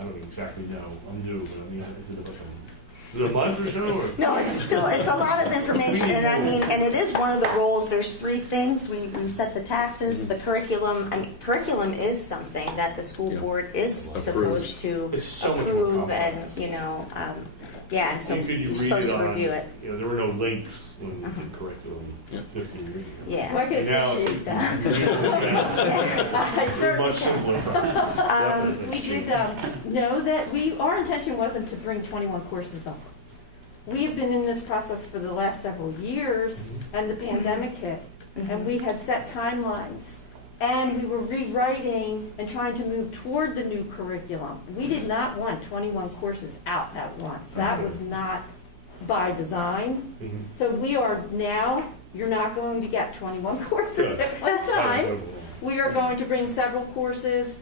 I don't exactly know, I'm new, but I mean, is it a month or so, or? No, it's a lot of information, and I mean, and it is one of the roles, there's three things, we set the taxes, the curriculum, I mean, curriculum is something that the school Yeah. board is Approves. supposed to It's so much more approve and, complex. you know, yeah, and so Could you you're read supposed it to on, review it. you know, there were no links when we Uh-huh. did curriculum Yeah. 50 years ago. Yeah. I can Now- appreciate that. Yeah. I It's a certainly much can. simpler process. We did know that our intention wasn't to bring 21 courses on. We have been in this process for the last several years, and the pandemic hit, and we had set timelines. And we were rewriting and trying to move toward the new curriculum. We did not want 21 courses out at once. That was not by design. Mhm. So we are now, you're not going to get 21 courses at one time. We are going to bring several courses,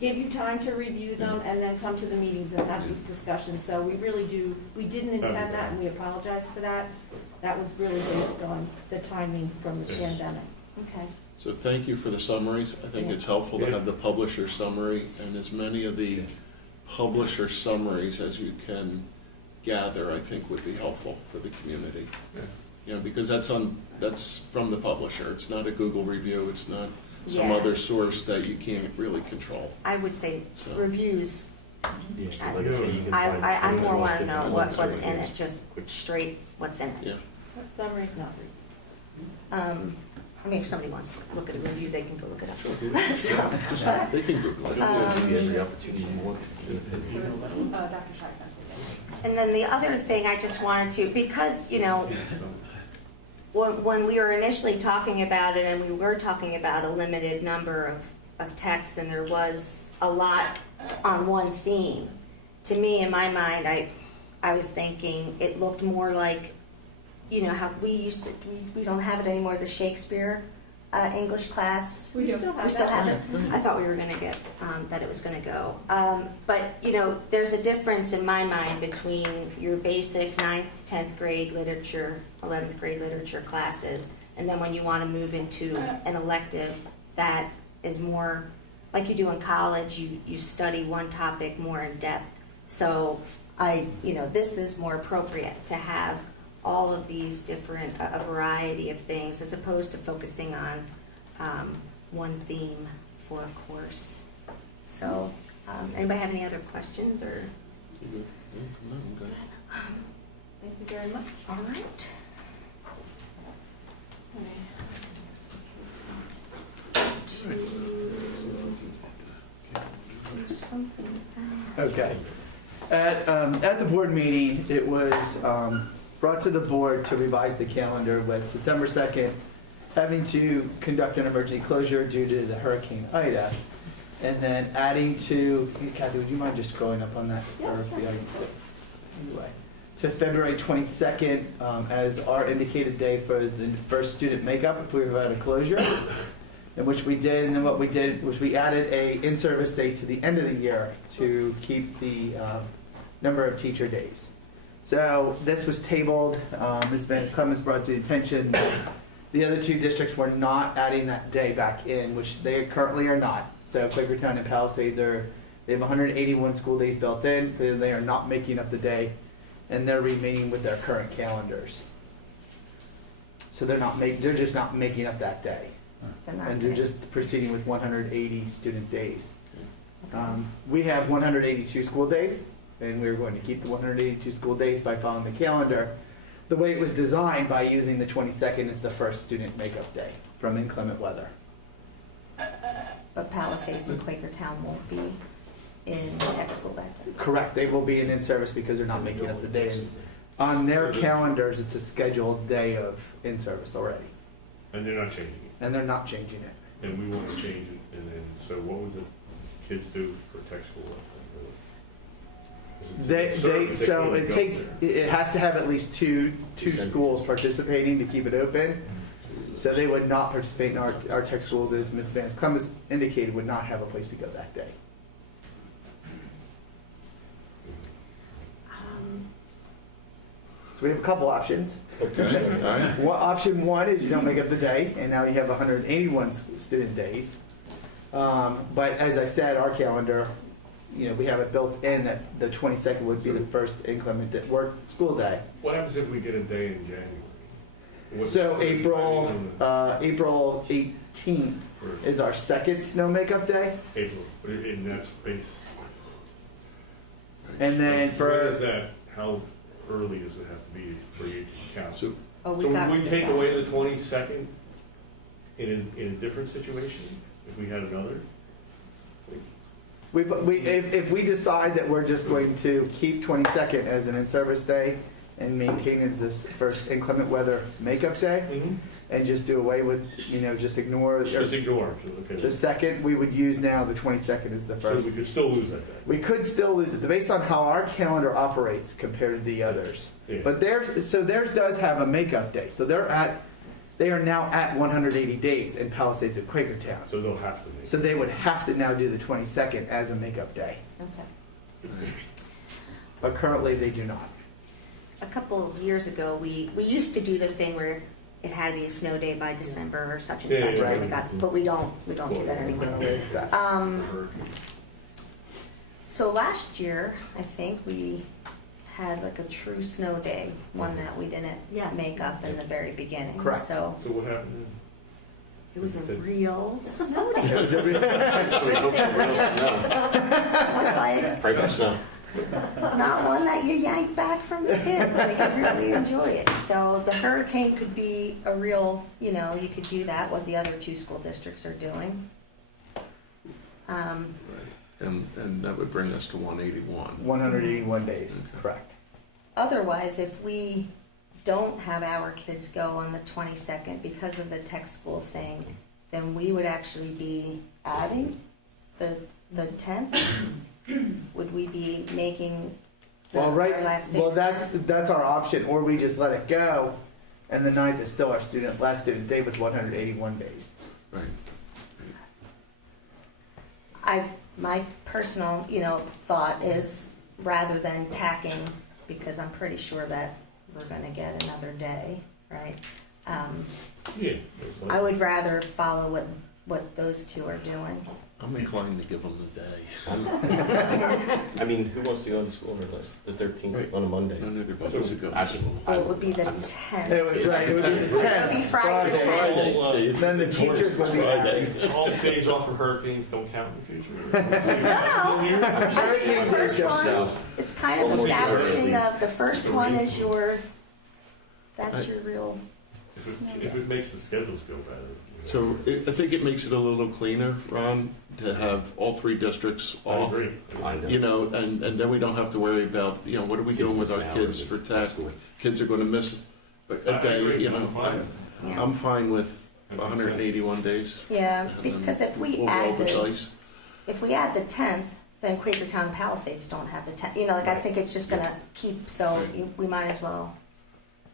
give you time to review them, and then come to the meetings and have these discussions. So we really do, we didn't intend that, and we apologize for that. That was really based on the timing from the pandemic. Okay. So thank you for the summaries. I think it's helpful to have the publisher summary and as many of the publisher summaries as you can gather, I think would be helpful for the community. Yeah. You know, because that's from the publisher. It's not a Google review. It's not some Yeah. other source that you can't really control. I would say So- reviews, Yeah, 'cause like I said, you can find I more 21 want to know different what's ones in right it, just straight what's in it. Yeah. Summary's not read. I mean, if somebody wants to look at a review, they can go look it up. So, Just, but, they can Google I it. don't know if you get every opportunity you want to. It was, Dr. Shai sent it. and then the other thing I just wanted to, because, you know, when we were initially talking about it, and we were talking about a limited number of texts, and there was a lot on one theme, to me, in my mind, I was thinking it looked more like, you know, how we don't have it anymore, the Shakespeare English class. We still have We still that. have it? I thought we were gonna get, that it was gonna go. But, you know, there's a difference in my mind between your basic 9th, 10th grade literature, 11th grade literature classes, and then when you wanna move into an elective that is more, like you do in college, you study one topic more in depth. So you know, this is more appropriate to have all of these different, a variety of things, as opposed to focusing on one theme for a course. So, anybody have any other questions, or? You good? No, I'm good. Thank you very much. All right. Something. Okay. At the board meeting, it was brought to the board to revise the calendar with September 2nd having to conduct an emergency closure due to the Hurricane Ida. And then adding to, Kathy, would you mind just going up on that? Yeah, Or sure. Anyway, to February 22nd as our indicated day for the first student makeup if we had a closure. In which we did, and then what we did was we added a in-service date to the end of the year to keep the number of teacher days. So this was tabled, Ms. Vance Clemens brought to the attention that the other two districts were not adding that day back in, which they currently are not. So Quakertown and Palisades they have 181 school days built in, they are not making up the day, and they're remaining with their current calendars. So they're just not making up that day. They're not And they're gonna- just proceeding with 180 student days. We have 182 school days, and we're going to keep the 182 school days by following the calendar. The way it was designed by using the 22nd as the first student makeup day from inclement weather. But Palisades and Quakertown won't be in tech school that day. Correct, they will be in in-service because they're not making up the day. On their calendars, it's a scheduled day of in-service already, And they're not changing it, and they're not changing it. and we want to change it, and then, so what would the kids do for tech school? So it takes, it has to have at least two schools participating to keep it open. So they would not participate in our tech schools, as Ms. Vance Clemens indicated, would not have a place to go that day. we have a couple options. Okay, all right. Option one is you don't make up the day, and now you have 181 student days. But as I said, our calendar, we have it built in that the 22nd would be the first inclement school day. What happens if we get a day in January? What's So the- April 18th is our second snow makeup day, April, in that space. and then Where is for that, how early does it have to be for you to count? So Oh, would got we rid of take that. away the 22nd in a different situation if we had another? if we decide that we're just going to keep 22nd as an in-service day and maintain it as this first inclement weather makeup day, and just do away with, just ignore Just ignore, okay. the second, we would use now the 22nd as the So first. we could still lose that day. We could still lose it based on how our calendar operates compared to the others. Yeah. But theirs does have a makeup day. So they are now at 180 days in Palisades and Quakertown. So they'll have to make. So they would have to now do the 22nd as a makeup day. Okay. But currently they do not. A couple of years ago, we used to do the thing where it had to be a snow day by December or such and Yeah, such, yeah, and right. but we don't do that anymore. So last year, I think we had like a true snow day, one that we didn't Yeah. make up in the very beginning. Correct. So So what happened it was a real snow day. Actually, hope for real snow. It was like Pray for snow. not one that you yank back from the kids. They could really enjoy it. So the hurricane could be a real, you could do that, what the other two school districts are doing. And that would bring us to 181. 181 days, correct. Otherwise, if we don't have our kids go on the 22nd because of the tech school thing, then we would actually be adding the 10th. Would we be making Well, our right, last day? well, the that's 10th? our option, or we just let it go, and the 9th is still our last student day with 181 days. Right. My personal, thought is rather than tacking, because I'm pretty sure that we're gonna get another day, right? Yeah. I would rather follow what those two are doing. I'm inclined to give them the day. I mean, who wants to go to school on the 13th Right. on a Monday? None of their buddies would go. Oh, it would be the 10th. It would be the It would be 10th. Friday the 10th. Then the teachers would be Friday. happy. All days off for hurricanes don't count in the future. Actually, the first one, it's kind of Almost establishing early. the first one is that's your real, If it makes the schedules go better. So I think it makes it a little cleaner, Ron, to have all three districts I off. agree. I know. And then we don't have to worry about, what are we doing with our kids for tech? Kids are going to miss a I day, agree. I'm fine. yeah. I'm fine with That makes 181 days. Yeah, And then because if we we'll add roll the the, dice. if we add the 10th, then Quakertown Palisades don't have the 10th. I think it's just gonna keep, so we might as well.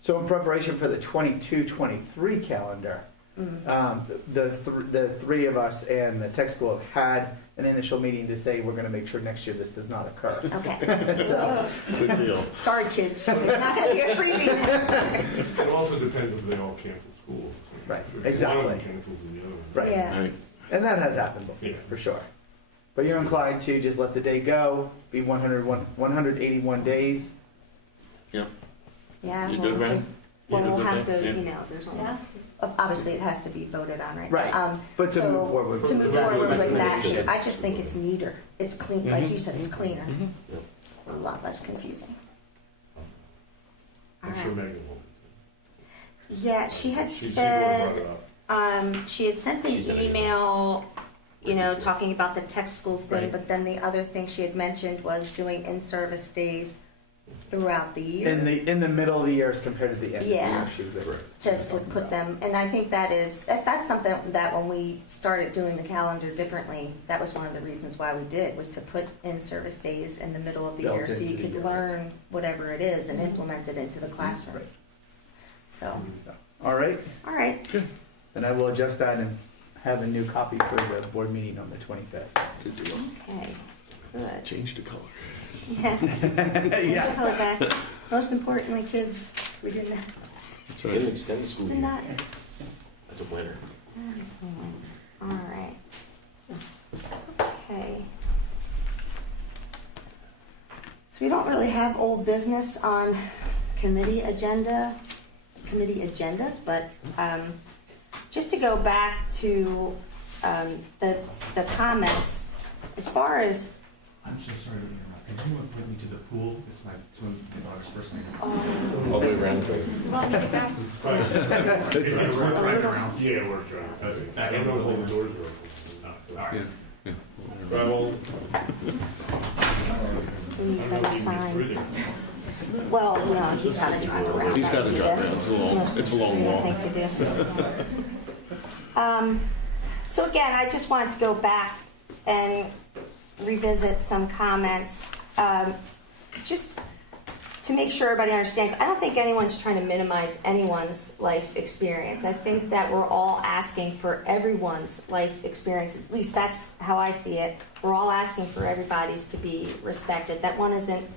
So in preparation for the 22-23 calendar, the three of us and the tech school have had an initial meeting to say we're going to make sure next year this does not occur. Okay, So, Good deal. sorry, kids, there's not gonna be a free meeting. It also depends if they all cancel school. Right, If exactly. one of them cancels and the other one. right, Yeah, Right. and that has happened before, Yeah. for sure. But you're inclined to just let the day go, be 181 days. yeah. You well, good, Ron? Well, You good we'll with have that? to, Yeah. there's obviously it has to be voted on, right? Right. But to move forward. To move That was forward my with that, prediction. I just think it's neater. It's clean, like Mhm. you said, it's cleaner. Yep. It's a lot less confusing. I'm All sure right. Megan will. Yeah, she had She said, brought it up. she had sent an She said it. email, talking about the tech school thing, Right. but then the other thing she had mentioned was doing in-service days throughout the year. In the middle of the year as compared to the end of the Yeah. year, she was like, to put them, and I think that's something that when we started doing the calendar differently, that was one of the reasons why we did, was to put in-service days in the middle of the Built year, so you into the could year. learn whatever it is and implement it into the classroom. Right. So, all right, all right, and I will adjust that and have a new copy for the board meeting on the 25th. Good deal. okay, good. Change the color. Yes. Change the Yes. color back. Most importantly, kids, we did not, That's Didn't extend the school did year. not. That's a winner. All right. Okay. So we don't really have old business on committee agendas, but just to go back to the comments, as far as, I'm so sorry to interrupt. Can anyone put me to the pool? It's my daughter's first night. All the way around. You want me to go? Yeah, we're trying. I don't know if all the doors are open. All right. Yeah. Well, we need better signs. Well, he's got to drive around. He's got to drive around. It's a long walk. Thing to do. So again, I just wanted to go back and revisit some comments, just to make sure everybody understands. I don't think anyone's trying to minimize anyone's life experience. I think that we're all asking for everyone's life experience. At least that's how I see it. We're all asking for everybody's to be respected. That one isn't,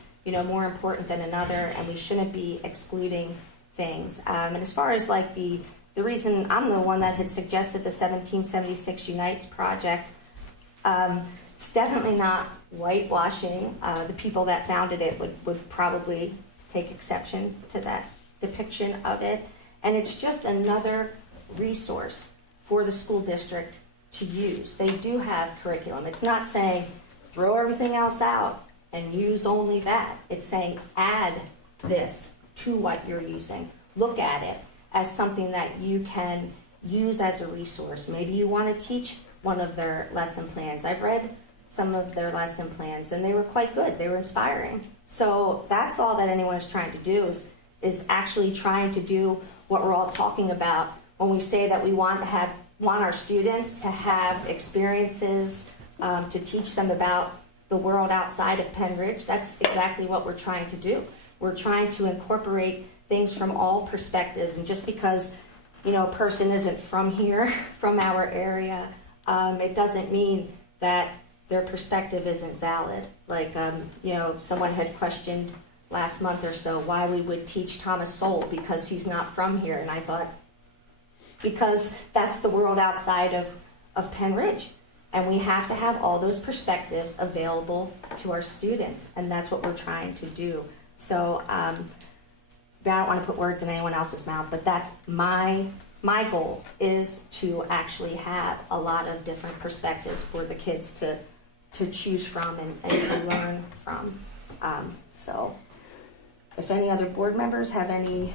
more important than another, and we shouldn't be excluding things. And as far as like the reason I'm the one that had suggested the 1776 Unites project, it's definitely not whitewashing. The people that founded it would probably take exception to that depiction of it. And it's just another resource for the school district to use. They do have curriculum. It's not saying throw everything else out and use only that. It's saying add this to what you're using. Look at it as something that you can use as a resource. Maybe you want to teach one of their lesson plans. I've read some of their lesson plans and they were quite good. They were inspiring. So that's all that anyone is trying to do is actually trying to do what we're all talking about when we say that we want our students to have experiences, to teach them about the world outside of Penn Ridge. That's exactly what we're trying to do. We're trying to incorporate things from all perspectives, and just because a person isn't from here, from our area, it doesn't mean that their perspective isn't valid. Like someone had questioned last month or so why we would teach Thomas Sowell because he's not from here, and I thought because that's the world outside of Penn Ridge. And we have to have all those perspectives available to our students, and that's what we're trying to do. So I don't want to put words in anyone else's mouth, but that's my goal, is to actually have a lot of different perspectives for the kids to choose from and to learn from. So if any other board members have any...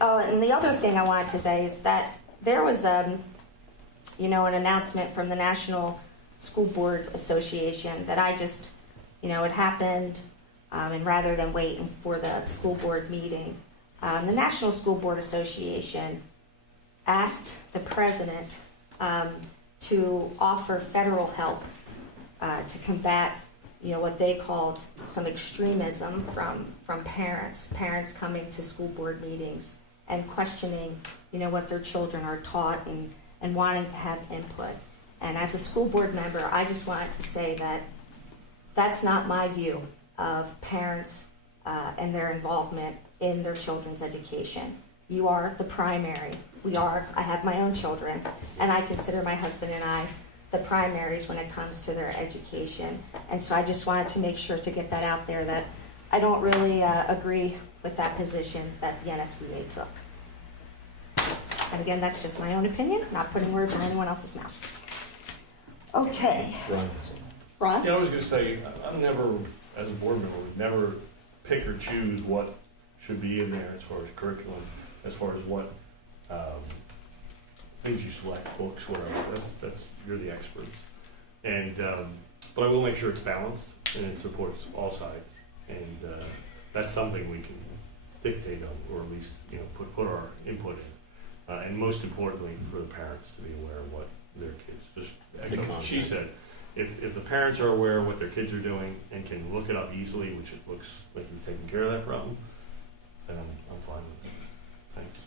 Oh, and the other thing I wanted to say is that there was an announcement from the National School Boards Association that I just, it happened, and rather than waiting for the school board meeting, the National School Board Association asked the president to offer federal help to combat, what they called some extremism from parents coming to school board meetings and questioning, what their children are taught and wanting to have input. And as a school board member, I just wanted to say that that's not my view of parents and their involvement in their children's education. You are the primary. I have my own children, and I consider my husband and I the primaries when it comes to their education. And so I just wanted to make sure to get that out there, that I don't really agree with that position that the NSBA took. And again, that's just my own opinion, not putting words in anyone else's mouth. Okay. Ron? Yeah, I was gonna say, I'm never, as a board member, would never pick or choose what should be in there as far as curriculum, as far as what things you select, books, whatever. That's you're the experts. And but I will make sure it's balanced and it supports all sides. And that's something we can dictate on, or at least put our input in. And most importantly, for the parents to be aware of what their kids. Just echo what she said. If the parents are aware of what their kids are doing and can look it up easily, which it looks like you've taken care of that problem, then I'm fine with it. Thanks.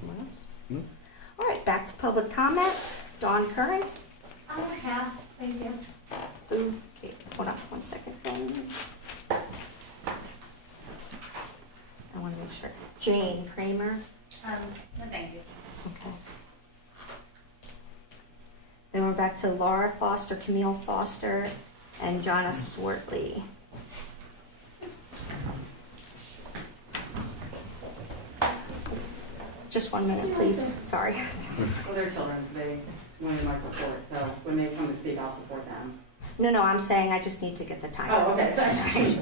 Anyone else? No. All right, back to public comment. Dawn Curran. I'm gonna pass, thank you. Okay, hold on one second then. Jane Kramer. No, thank you. Okay. Then we're back to Laura Foster, Camille Foster, and Jonna Swartley. Just 1 minute, please. Sorry. Well, they're children, so they wanted my support, so when they come to speak, I'll support them. No, I'm saying I just need to get the time. Oh, okay, sorry.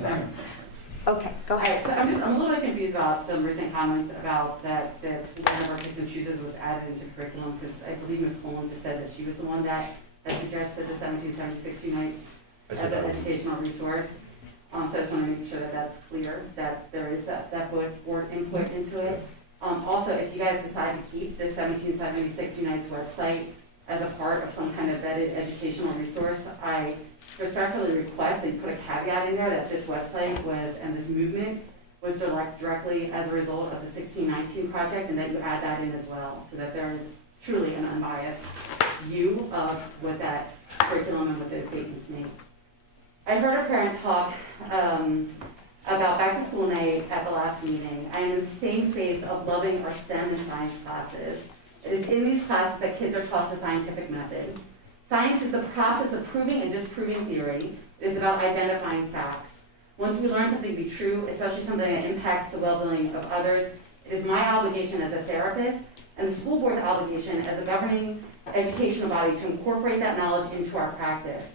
Okay, go ahead. So I'm a little bit confused about some recent comments about that school board member Picks and Chooses was added into curriculum, because I believe Ms. Poland just said that she was the one that suggested the 1776 Unites as an educational resource. So I just want to make sure that that's clear, that there is that board input into it. Also, if you guys decide to keep the 1776 Unites website as a part of some kind of vetted educational resource, I respectfully request that you put a caveat in there that this website was, and this movement was directly as a result of the 1619 project, and that you add that in as well, so that there is truly an unbiased view of what that curriculum and what those statements mean. I heard a parent talk about back to school night at the last meeting. I am in the same space of loving our STEM and science classes. It is in these classes that kids are taught the scientific method. Science is the process of proving and disproving theory. It is about identifying facts. Once we learn something to be true, especially something that impacts the well-being of others, it is my obligation as a therapist and the school board's obligation as a governing educational body to incorporate that knowledge into our practice.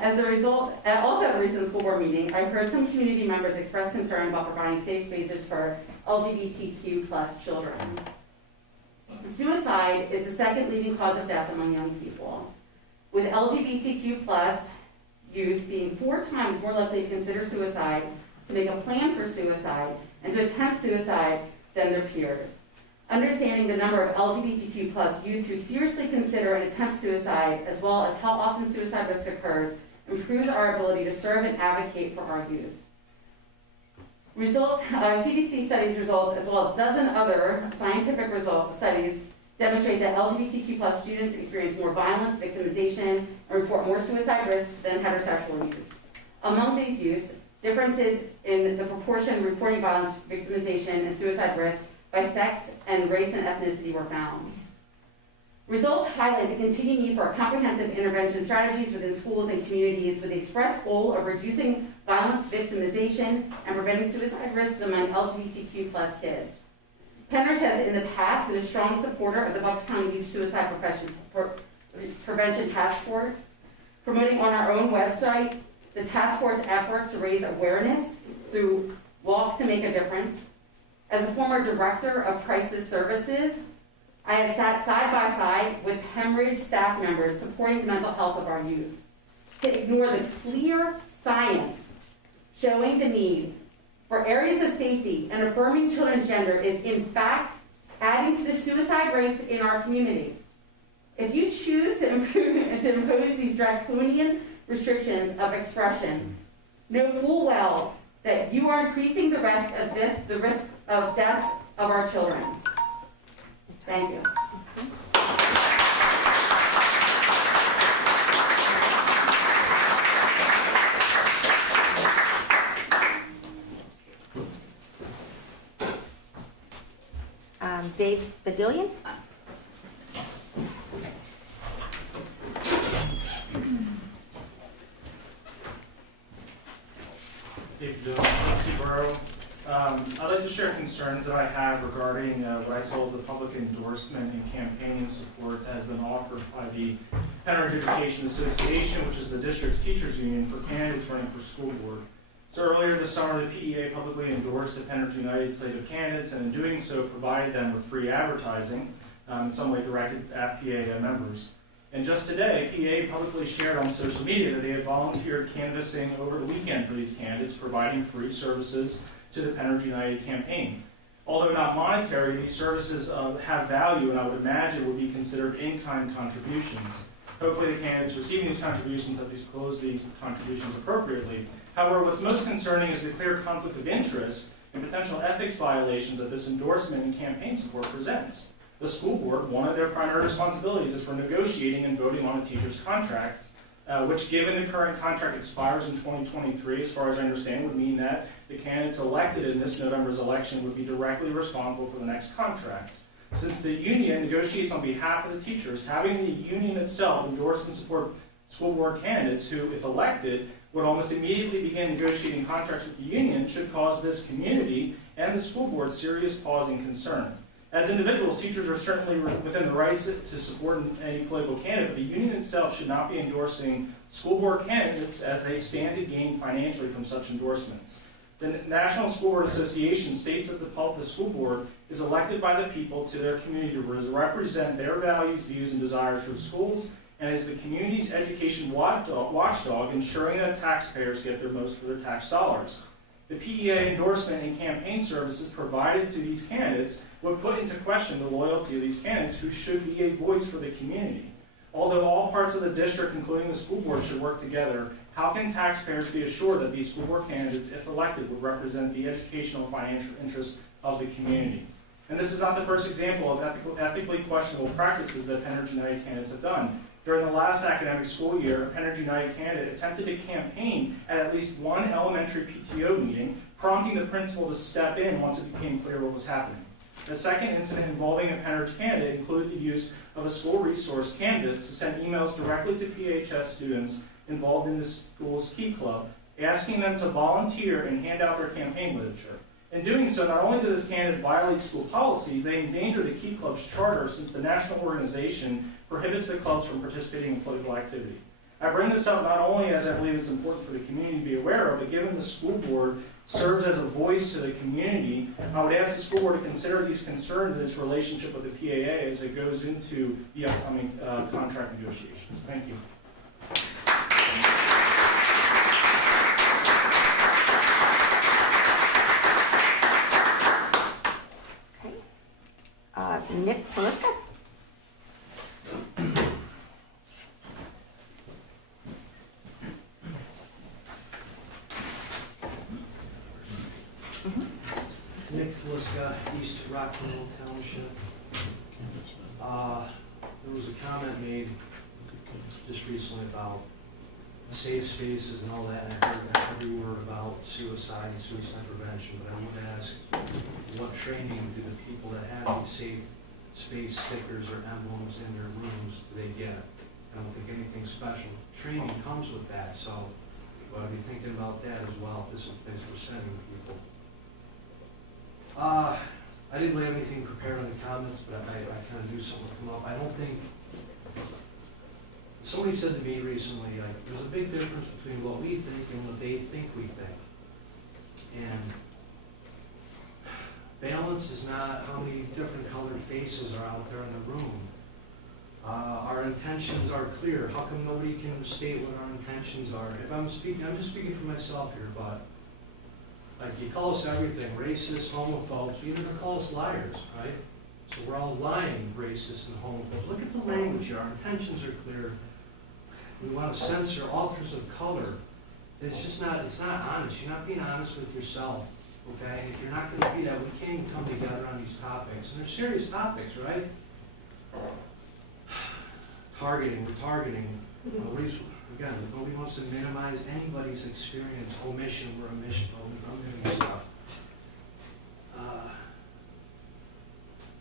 As a result, also at a recent school board meeting, I heard some community members express concern about providing safe spaces for LGBTQ+ children. Suicide is the second leading cause of death among young people, with LGBTQ+ youth being 4 times more likely to consider suicide, to make a plan for suicide, and to attempt suicide than their peers. Understanding the number of LGBTQ+ youth who seriously consider and attempt suicide, as well as how often suicide risk occurs, improves our ability to serve and advocate for our youth. CDC studies results, as well as a dozen other scientific studies, demonstrate that LGBTQ+ students experience more violence, victimization, and report more suicide risks than heterosexual youths. Among these youths, differences in the proportion reporting violence, victimization, and suicide risk by sex and race and ethnicity were found. Results highlight the continued need for comprehensive intervention strategies within schools and communities with the express goal of reducing violence, victimization, and preventing suicide risks among LGBTQ+ kids. Pennridge has in the past been a strong supporter of the Bucks County Youth Suicide Prevention Task Force, promoting on our own website the task force efforts to raise awareness through Walk to Make a Difference. As a former director of crisis services, I have sat side by side with Pennridge staff members supporting the mental health of our youth. To ignore the clear science showing the need for areas of safety and affirming children's gender is in fact adding to the suicide rates in our community. If you choose to impose these draconian restrictions of expression, know full well that you are increasing the risk of death of our children. Thank you. Dave Badillion? Dave Badillion, Borough. I'd like to share concerns that I have regarding what I saw as the public endorsement and campaigning support that has been offered by the Pennridge Education Association, which is the district's teachers union, for candidates running for school board. So earlier this summer, the PEA publicly endorsed the Pennridge United slate of candidates, and in doing so, provided them with free advertising, in some way directed at PEA members. And just today, PEA publicly shared on social media that they had volunteered canvassing over the weekend for these candidates, providing free services to the Pennridge United campaign. Although not monetary, these services have value, and I would imagine would be considered in-kind contributions. Hopefully the candidates receiving these contributions have disclosed these contributions appropriately. However, what's most concerning is the clear conflict of interest and potential ethics violations that this endorsement and campaign support presents. The school board, one of their primary responsibilities is for negotiating and voting on a teacher's contract, which given the current contract expires in 2023, as far as I understand, would mean that the candidates elected in this November's election would be directly responsible for the next contract. Since the union negotiates on behalf of the teachers, having the union itself endorse and support school board candidates who, if elected, would almost immediately begin negotiating contracts with the union should cause this community and the school board serious pause and concern. As individuals, teachers are certainly within the rights to support any political candidate, but the union itself should not be endorsing school board candidates as they stand to gain financially from such endorsements. The National School Board Association states that the school board is elected by the people to their community to represent their values, views, and desires for the schools, and is the community's education watchdog, ensuring that taxpayers get their most for their tax dollars. The PEA endorsement and campaign services provided to these candidates would put into question the loyalty of these candidates who should be a voice for the community. Although all parts of the district, including the school board, should work together, how can taxpayers be assured that these school board candidates, if elected, would represent the educational and financial interests of the community? And this is not the first example of ethically questionable practices that Penn Ridge United candidates have done. During the last academic school year, a Penn Ridge United candidate attempted to campaign at least one elementary PTO meeting, prompting the principal to step in once it became clear what was happening. The second incident involving a Penn Ridge candidate included the use of a school resource Canvas to send emails directly to PHS students involved in the school's Key Club, asking them to volunteer and hand out their campaign literature. In doing so, not only did this candidate violate school policies, they endanger the Key Club's charter since the national organization prohibits the clubs from participating in political activity. I bring this up not only as I believe it's important for the community to be aware of, but given the school board serves as a voice to the community, I would ask the school board to consider these concerns in its relationship with the PAA as it goes into the upcoming contract negotiations. Thank you. Okay. Nick Taliska? Nick Taliska, East Rockville Township. There was a comment made just recently about safe spaces and all that, and I heard every word about suicide and suicide prevention, but I want to ask, what training do the people that have these safe space stickers or emblems in their rooms do they get? I don't think anything special. Training comes with that, so I'll be thinking about that as well. This is things we're sending people. I didn't have anything prepared on the comments, but I kind of knew something would come up. I don't think, somebody said to me recently, like, there's a big difference between what we think and what they think we think. And balance is not how many different colored faces are out there in the room. Our intentions are clear. How come nobody can state what our intentions are? If I'm speaking, I'm just speaking for myself here, but like, you call us everything, racist, homophobes, you never call us liars, right? So we're all lying, racist and homophobes. Look at the language here, our intentions are clear. We want to censor authors of color. It's just not, it's not honest. You're not being honest with yourself, okay? If you're not going to be that, we can't even come together on these topics. And they're serious topics, right? Targeting, we're targeting. Again, nobody wants to minimize anybody's experience. Omission, we're omission. Stuff.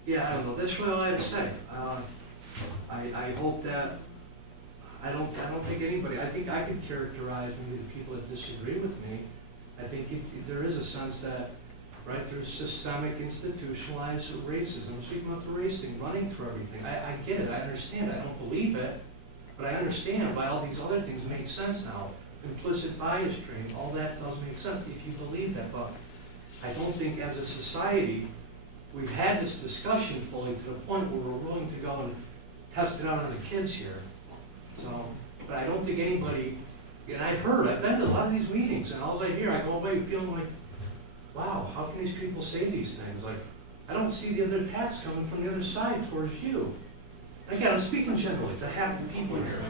Yeah, I don't know. That's really all I have to say. I hope that I don't think anybody. I think I could characterize maybe the people that disagree with me. I think there is a sense that, right, there's systemic, institutionalized racism. I'm speaking about the race thing, running through everything. I get it. I understand. I don't believe it, but I understand why all these other things make sense now. Implicit bias training, all that does make sense if you believe that, but I don't think as a society we've had this discussion fully to the point where we're willing to go and test it out on the kids here. So, but I don't think anybody, and I've been to a lot of these meetings, and all I hear, I go away feeling like, wow, how can these people say these things? Like, I don't see the other attacks coming from the other side towards you. Again, I'm speaking generally to half the people here.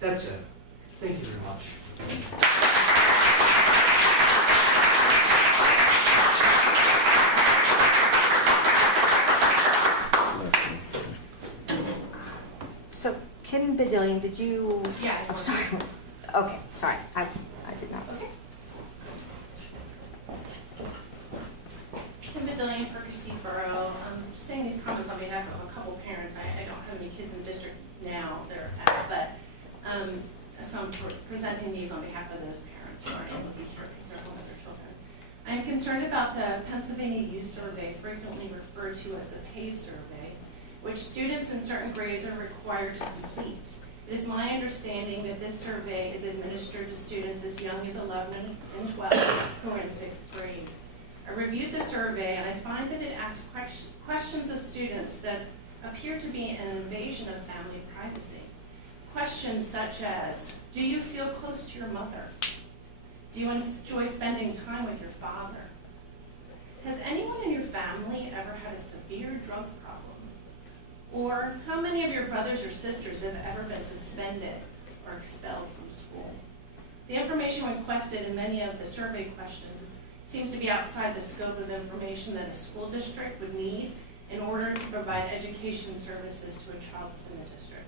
That's it. Thank you very much. So Kim Badillion, did you? Yeah. I'm sorry. Okay, sorry, I did not. Okay. Kim Badillion, Percy Borough. I'm saying these comments on behalf of a couple parents. I don't have any kids in the district now, but so I'm presenting these on behalf of those parents who are able to be concerned with their children. I am concerned about the Pennsylvania Youth Survey, frequently referred to as the PAVE survey, which students in certain grades are required to complete. It is my understanding that this survey is administered to students as young as 11 and 12 who are in 6th grade. I reviewed the survey and I find that it asks questions of students that appear to be an invasion of family privacy. Questions such as, do you feel close to your mother? Do you enjoy spending time with your father? Has anyone in your family ever had a severe drug problem? Or how many of your brothers or sisters have ever been suspended or expelled from school? The information requested in many of the survey questions seems to be outside the scope of information that a school district would need in order to provide education services to a child within the district.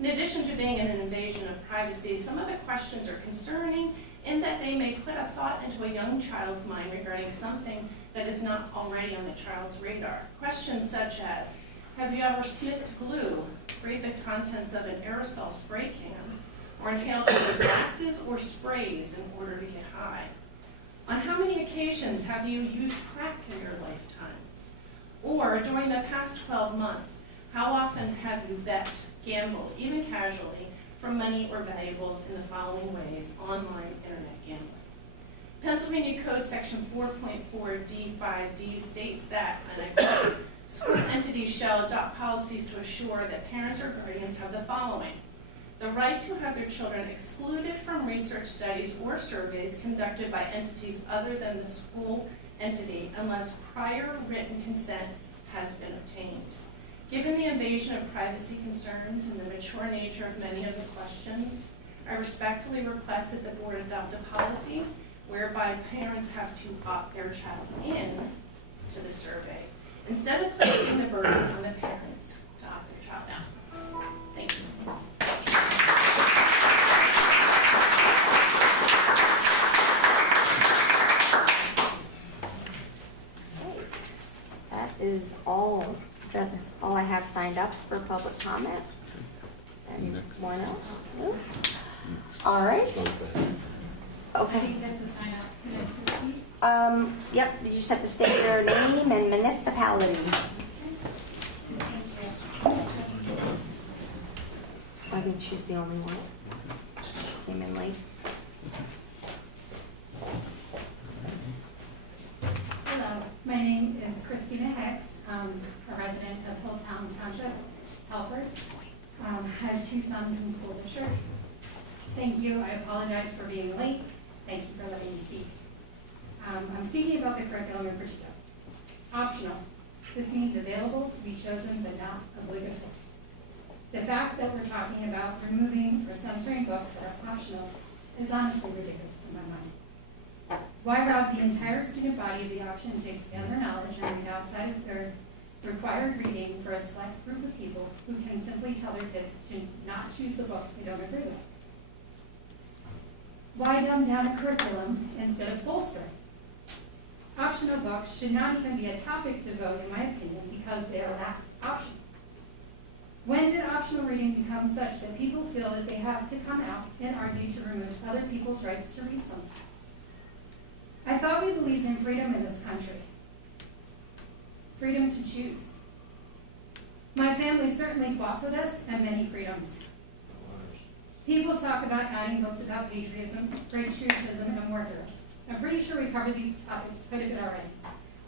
In addition to being an invasion of privacy, some of the questions are concerning in that they may put a thought into a young child's mind regarding something that is not already on the child's radar. Questions such as, have you ever sniffed glue, read the contents of an aerosol spray can, or inhaled either gases or sprays in order to get high? On how many occasions have you used crack in your lifetime? Or during the past 12 months, how often have you bet, gambled, even casually, for money or valuables in the following ways: online internet gambling? Pennsylvania Code Section 4.4D5D states that, and I quote, school entities shall adopt policies to assure that parents or guardians have the following: the right to have their children excluded from research studies or surveys conducted by entities other than the school entity unless prior written consent has been obtained. Given the invasion of privacy concerns and the mature nature of many of the questions, I respectfully request that the board adopt a policy whereby parents have to opt their child in to the survey, instead of placing the burden on the parents to opt their child out. Thank you. That is all I have signed up for public comment. Anyone else? No? All right. Okay. That's a sign up. Can I speak? Yep, you just have to state your name and municipality. I think she's the only one. Came in late. Hello, my name is Christina Hicks. I'm a resident of Hilltown Township, Telford. I have 2 sons in the school district. Thank you. I apologize for being late. Thank you for letting me speak. I'm speaking about the curriculum in particular. Optional. This means available to be chosen but not obligatory. The fact that we're talking about removing or censoring books that are optional is honestly ridiculous in my mind. Why rob the entire student body of the option to expand their knowledge and read outside of their required reading for a select group of people who can simply tell their kids to not choose the books they don't agree with? Why dumb down a curriculum instead of bolstering? Optional books should not even be a topic to vote, in my opinion, because they are not optional. When did optional reading become such that people feel that they have to come out and argue to remove other people's rights to read something? I thought we believed in freedom in this country. Freedom to choose. My family certainly fought for this and many freedoms. People talk about adding books about patriotism, patriotism, and war heroes. I'm pretty sure we covered these topics quite a bit already.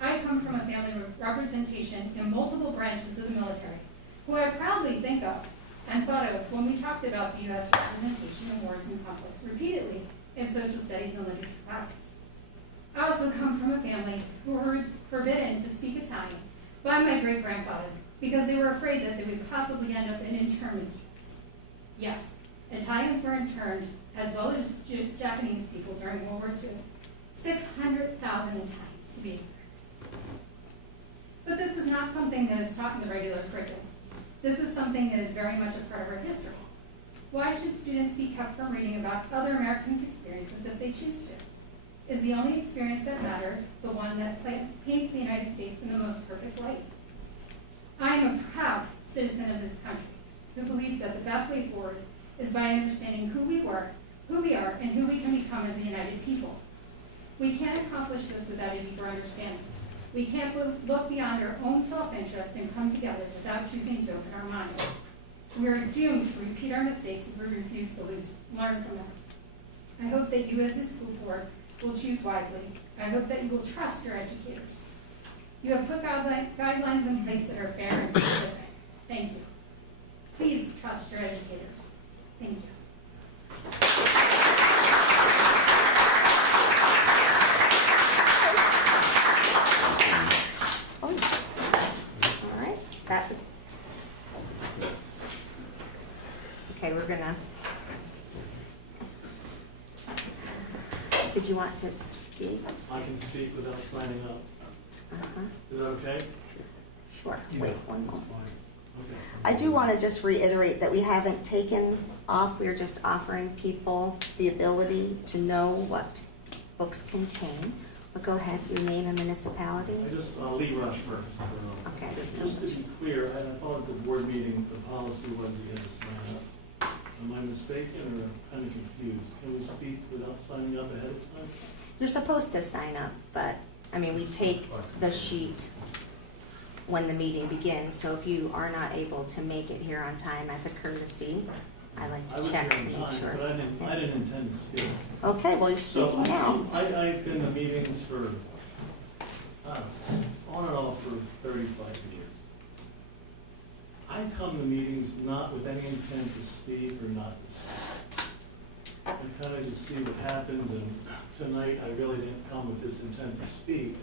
I come from a family with representation in multiple branches of the military, who I proudly think of and thought of when we talked about the U.S. representation in wars and conflicts repeatedly in social studies and literature classes. I also come from a family who were forbidden to speak Italian by my great-grandfather because they were afraid that they would possibly end up in internment camps. Yes, Italians were interned as well as Japanese people during World War II. 600,000 Italians, to be exact. But this is not something that is taught in the regular curriculum. This is something that is very much a part of our history. Why should students be kept from reading about other Americans' experiences if they choose to? Is the only experience that matters the one that paints the United States in the most perfect light? I am a proud citizen of this country who believes that the best way forward is by understanding who we are, and who we can become as a united people. We can't accomplish this without a deeper understanding. We can't look beyond our own self-interest and come together without choosing to open our minds. We are doomed to repeat our mistakes if we refuse to learn from them. I hope that you as a school board will choose wisely. I hope that you will trust your educators. You have put guidelines in place that are fair and specific. Thank you. Please trust your educators. Thank you. All right, that was. Okay, we're gonna. Did you want to speak? I can speak without signing up. Uh-huh. Is that okay? Sure, wait one moment. Okay. I do want to just reiterate that we haven't taken off, we're just offering people the ability to know what books contain. But go ahead, your name and municipality. Lee Rushmer. Okay. Just to be clear, I thought at the board meeting, the policy was you had to sign up. Am I mistaken or kind of confused? Can we speak without signing up ahead of time? You're supposed to sign up, but, I mean, we take the sheet when the meeting begins, so if you are not able to make it here on time as a courtesy, I like to check to make sure. But I didn't intend to speak. Okay, well, you're speaking now. I've been to meetings for, on and off for 35 years. I come to meetings not with any intent to speak or not to speak. I kind of just see what happens, and tonight I really didn't come with this intent to speak,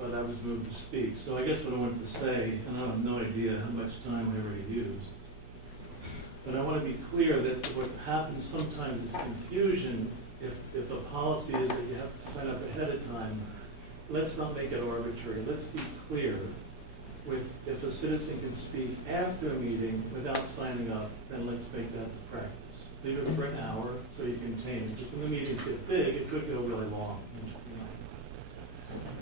but I was moved to speak. So I guess what I wanted to say, and I have no idea how much time I already used, but I want to be clear that what happens sometimes is confusion. If a policy is that you have to sign up ahead of time, let's not make it arbitrary. Let's be clear. If a citizen can speak after a meeting without signing up, then let's make that the practice. Leave it for an hour so you can change. When the meetings get big, it could go really long.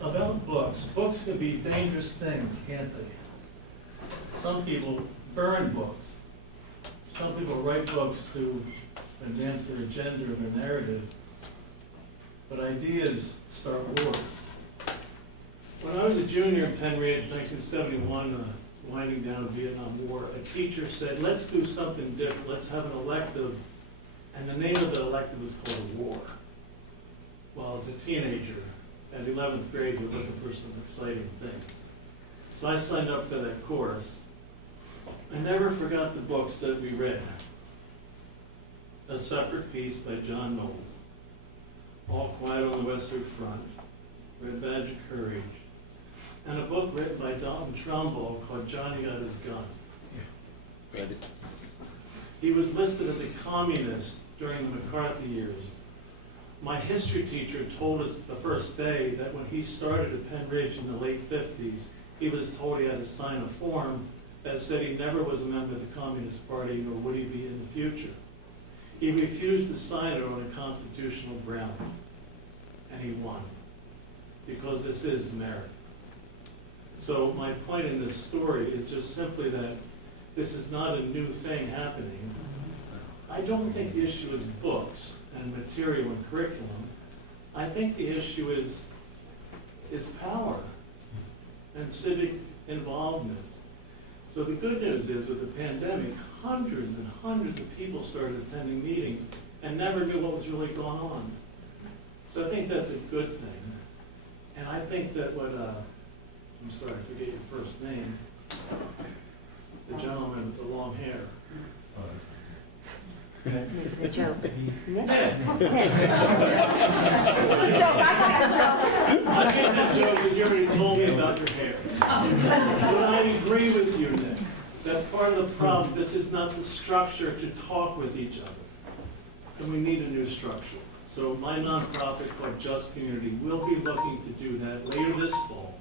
About books. Books can be dangerous things, can't they? Some people burn books. Some people write books to advance their agenda or their narrative. But ideas start wars. When I was a junior in Penn Ridge in 1971, winding down the Vietnam War, a teacher said, let's do something different. Let's have an elective. And the name of the elective was called War. Well, as a teenager, at 11th grade, we're looking for some exciting things. So I signed up for that course. I never forgot the books that we read. A Separate Peace by John Knowles. All Quiet on the Western Front. Red Badge of Courage. And a book written by Don Trumbull called Johnny Got His Gun. Read it. He was listed as a communist during the McCarthy years. My history teacher told us the first day that when he started at Penn Ridge in the late 50s, he was told he had to sign a form that said he never was a member of the Communist Party, nor would he be in the future. He refused to sign it on a constitutional ground, and he won, because this is America. So my point in this story is just simply that this is not a new thing happening. I don't think the issue is books and material and curriculum. I think the issue is power and civic involvement. So the good news is, with the pandemic, hundreds and hundreds of people started attending meetings and never knew what was really going on. So I think that's a good thing. And I think that what, I'm sorry, I forget your first name, the gentleman with the long hair. The joke. Nick? Nick. It's a joke, I got a joke. I get that joke because you already told me about your hair. But I agree with you, Nick, that part of the problem, this is not the structure to talk with each other. And we need a new structure. So my nonprofit called Just Community will be looking to do that later this fall,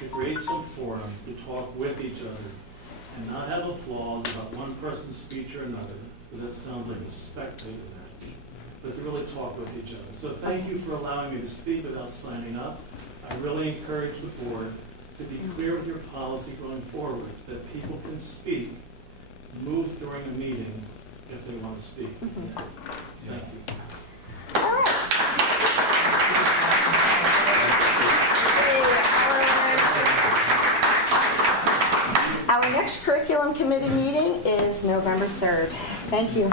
to create some forums to talk with each other and not have applause about one person's speech or another, because that sounds like a spectator match, but to really talk with each other. So thank you for allowing me to speak without signing up. I really encourage the board to be clear with your policy going forward, that people can speak, move during a meeting if they want to speak. Thank you. All right. Our next curriculum committee meeting is November 3rd. Thank you.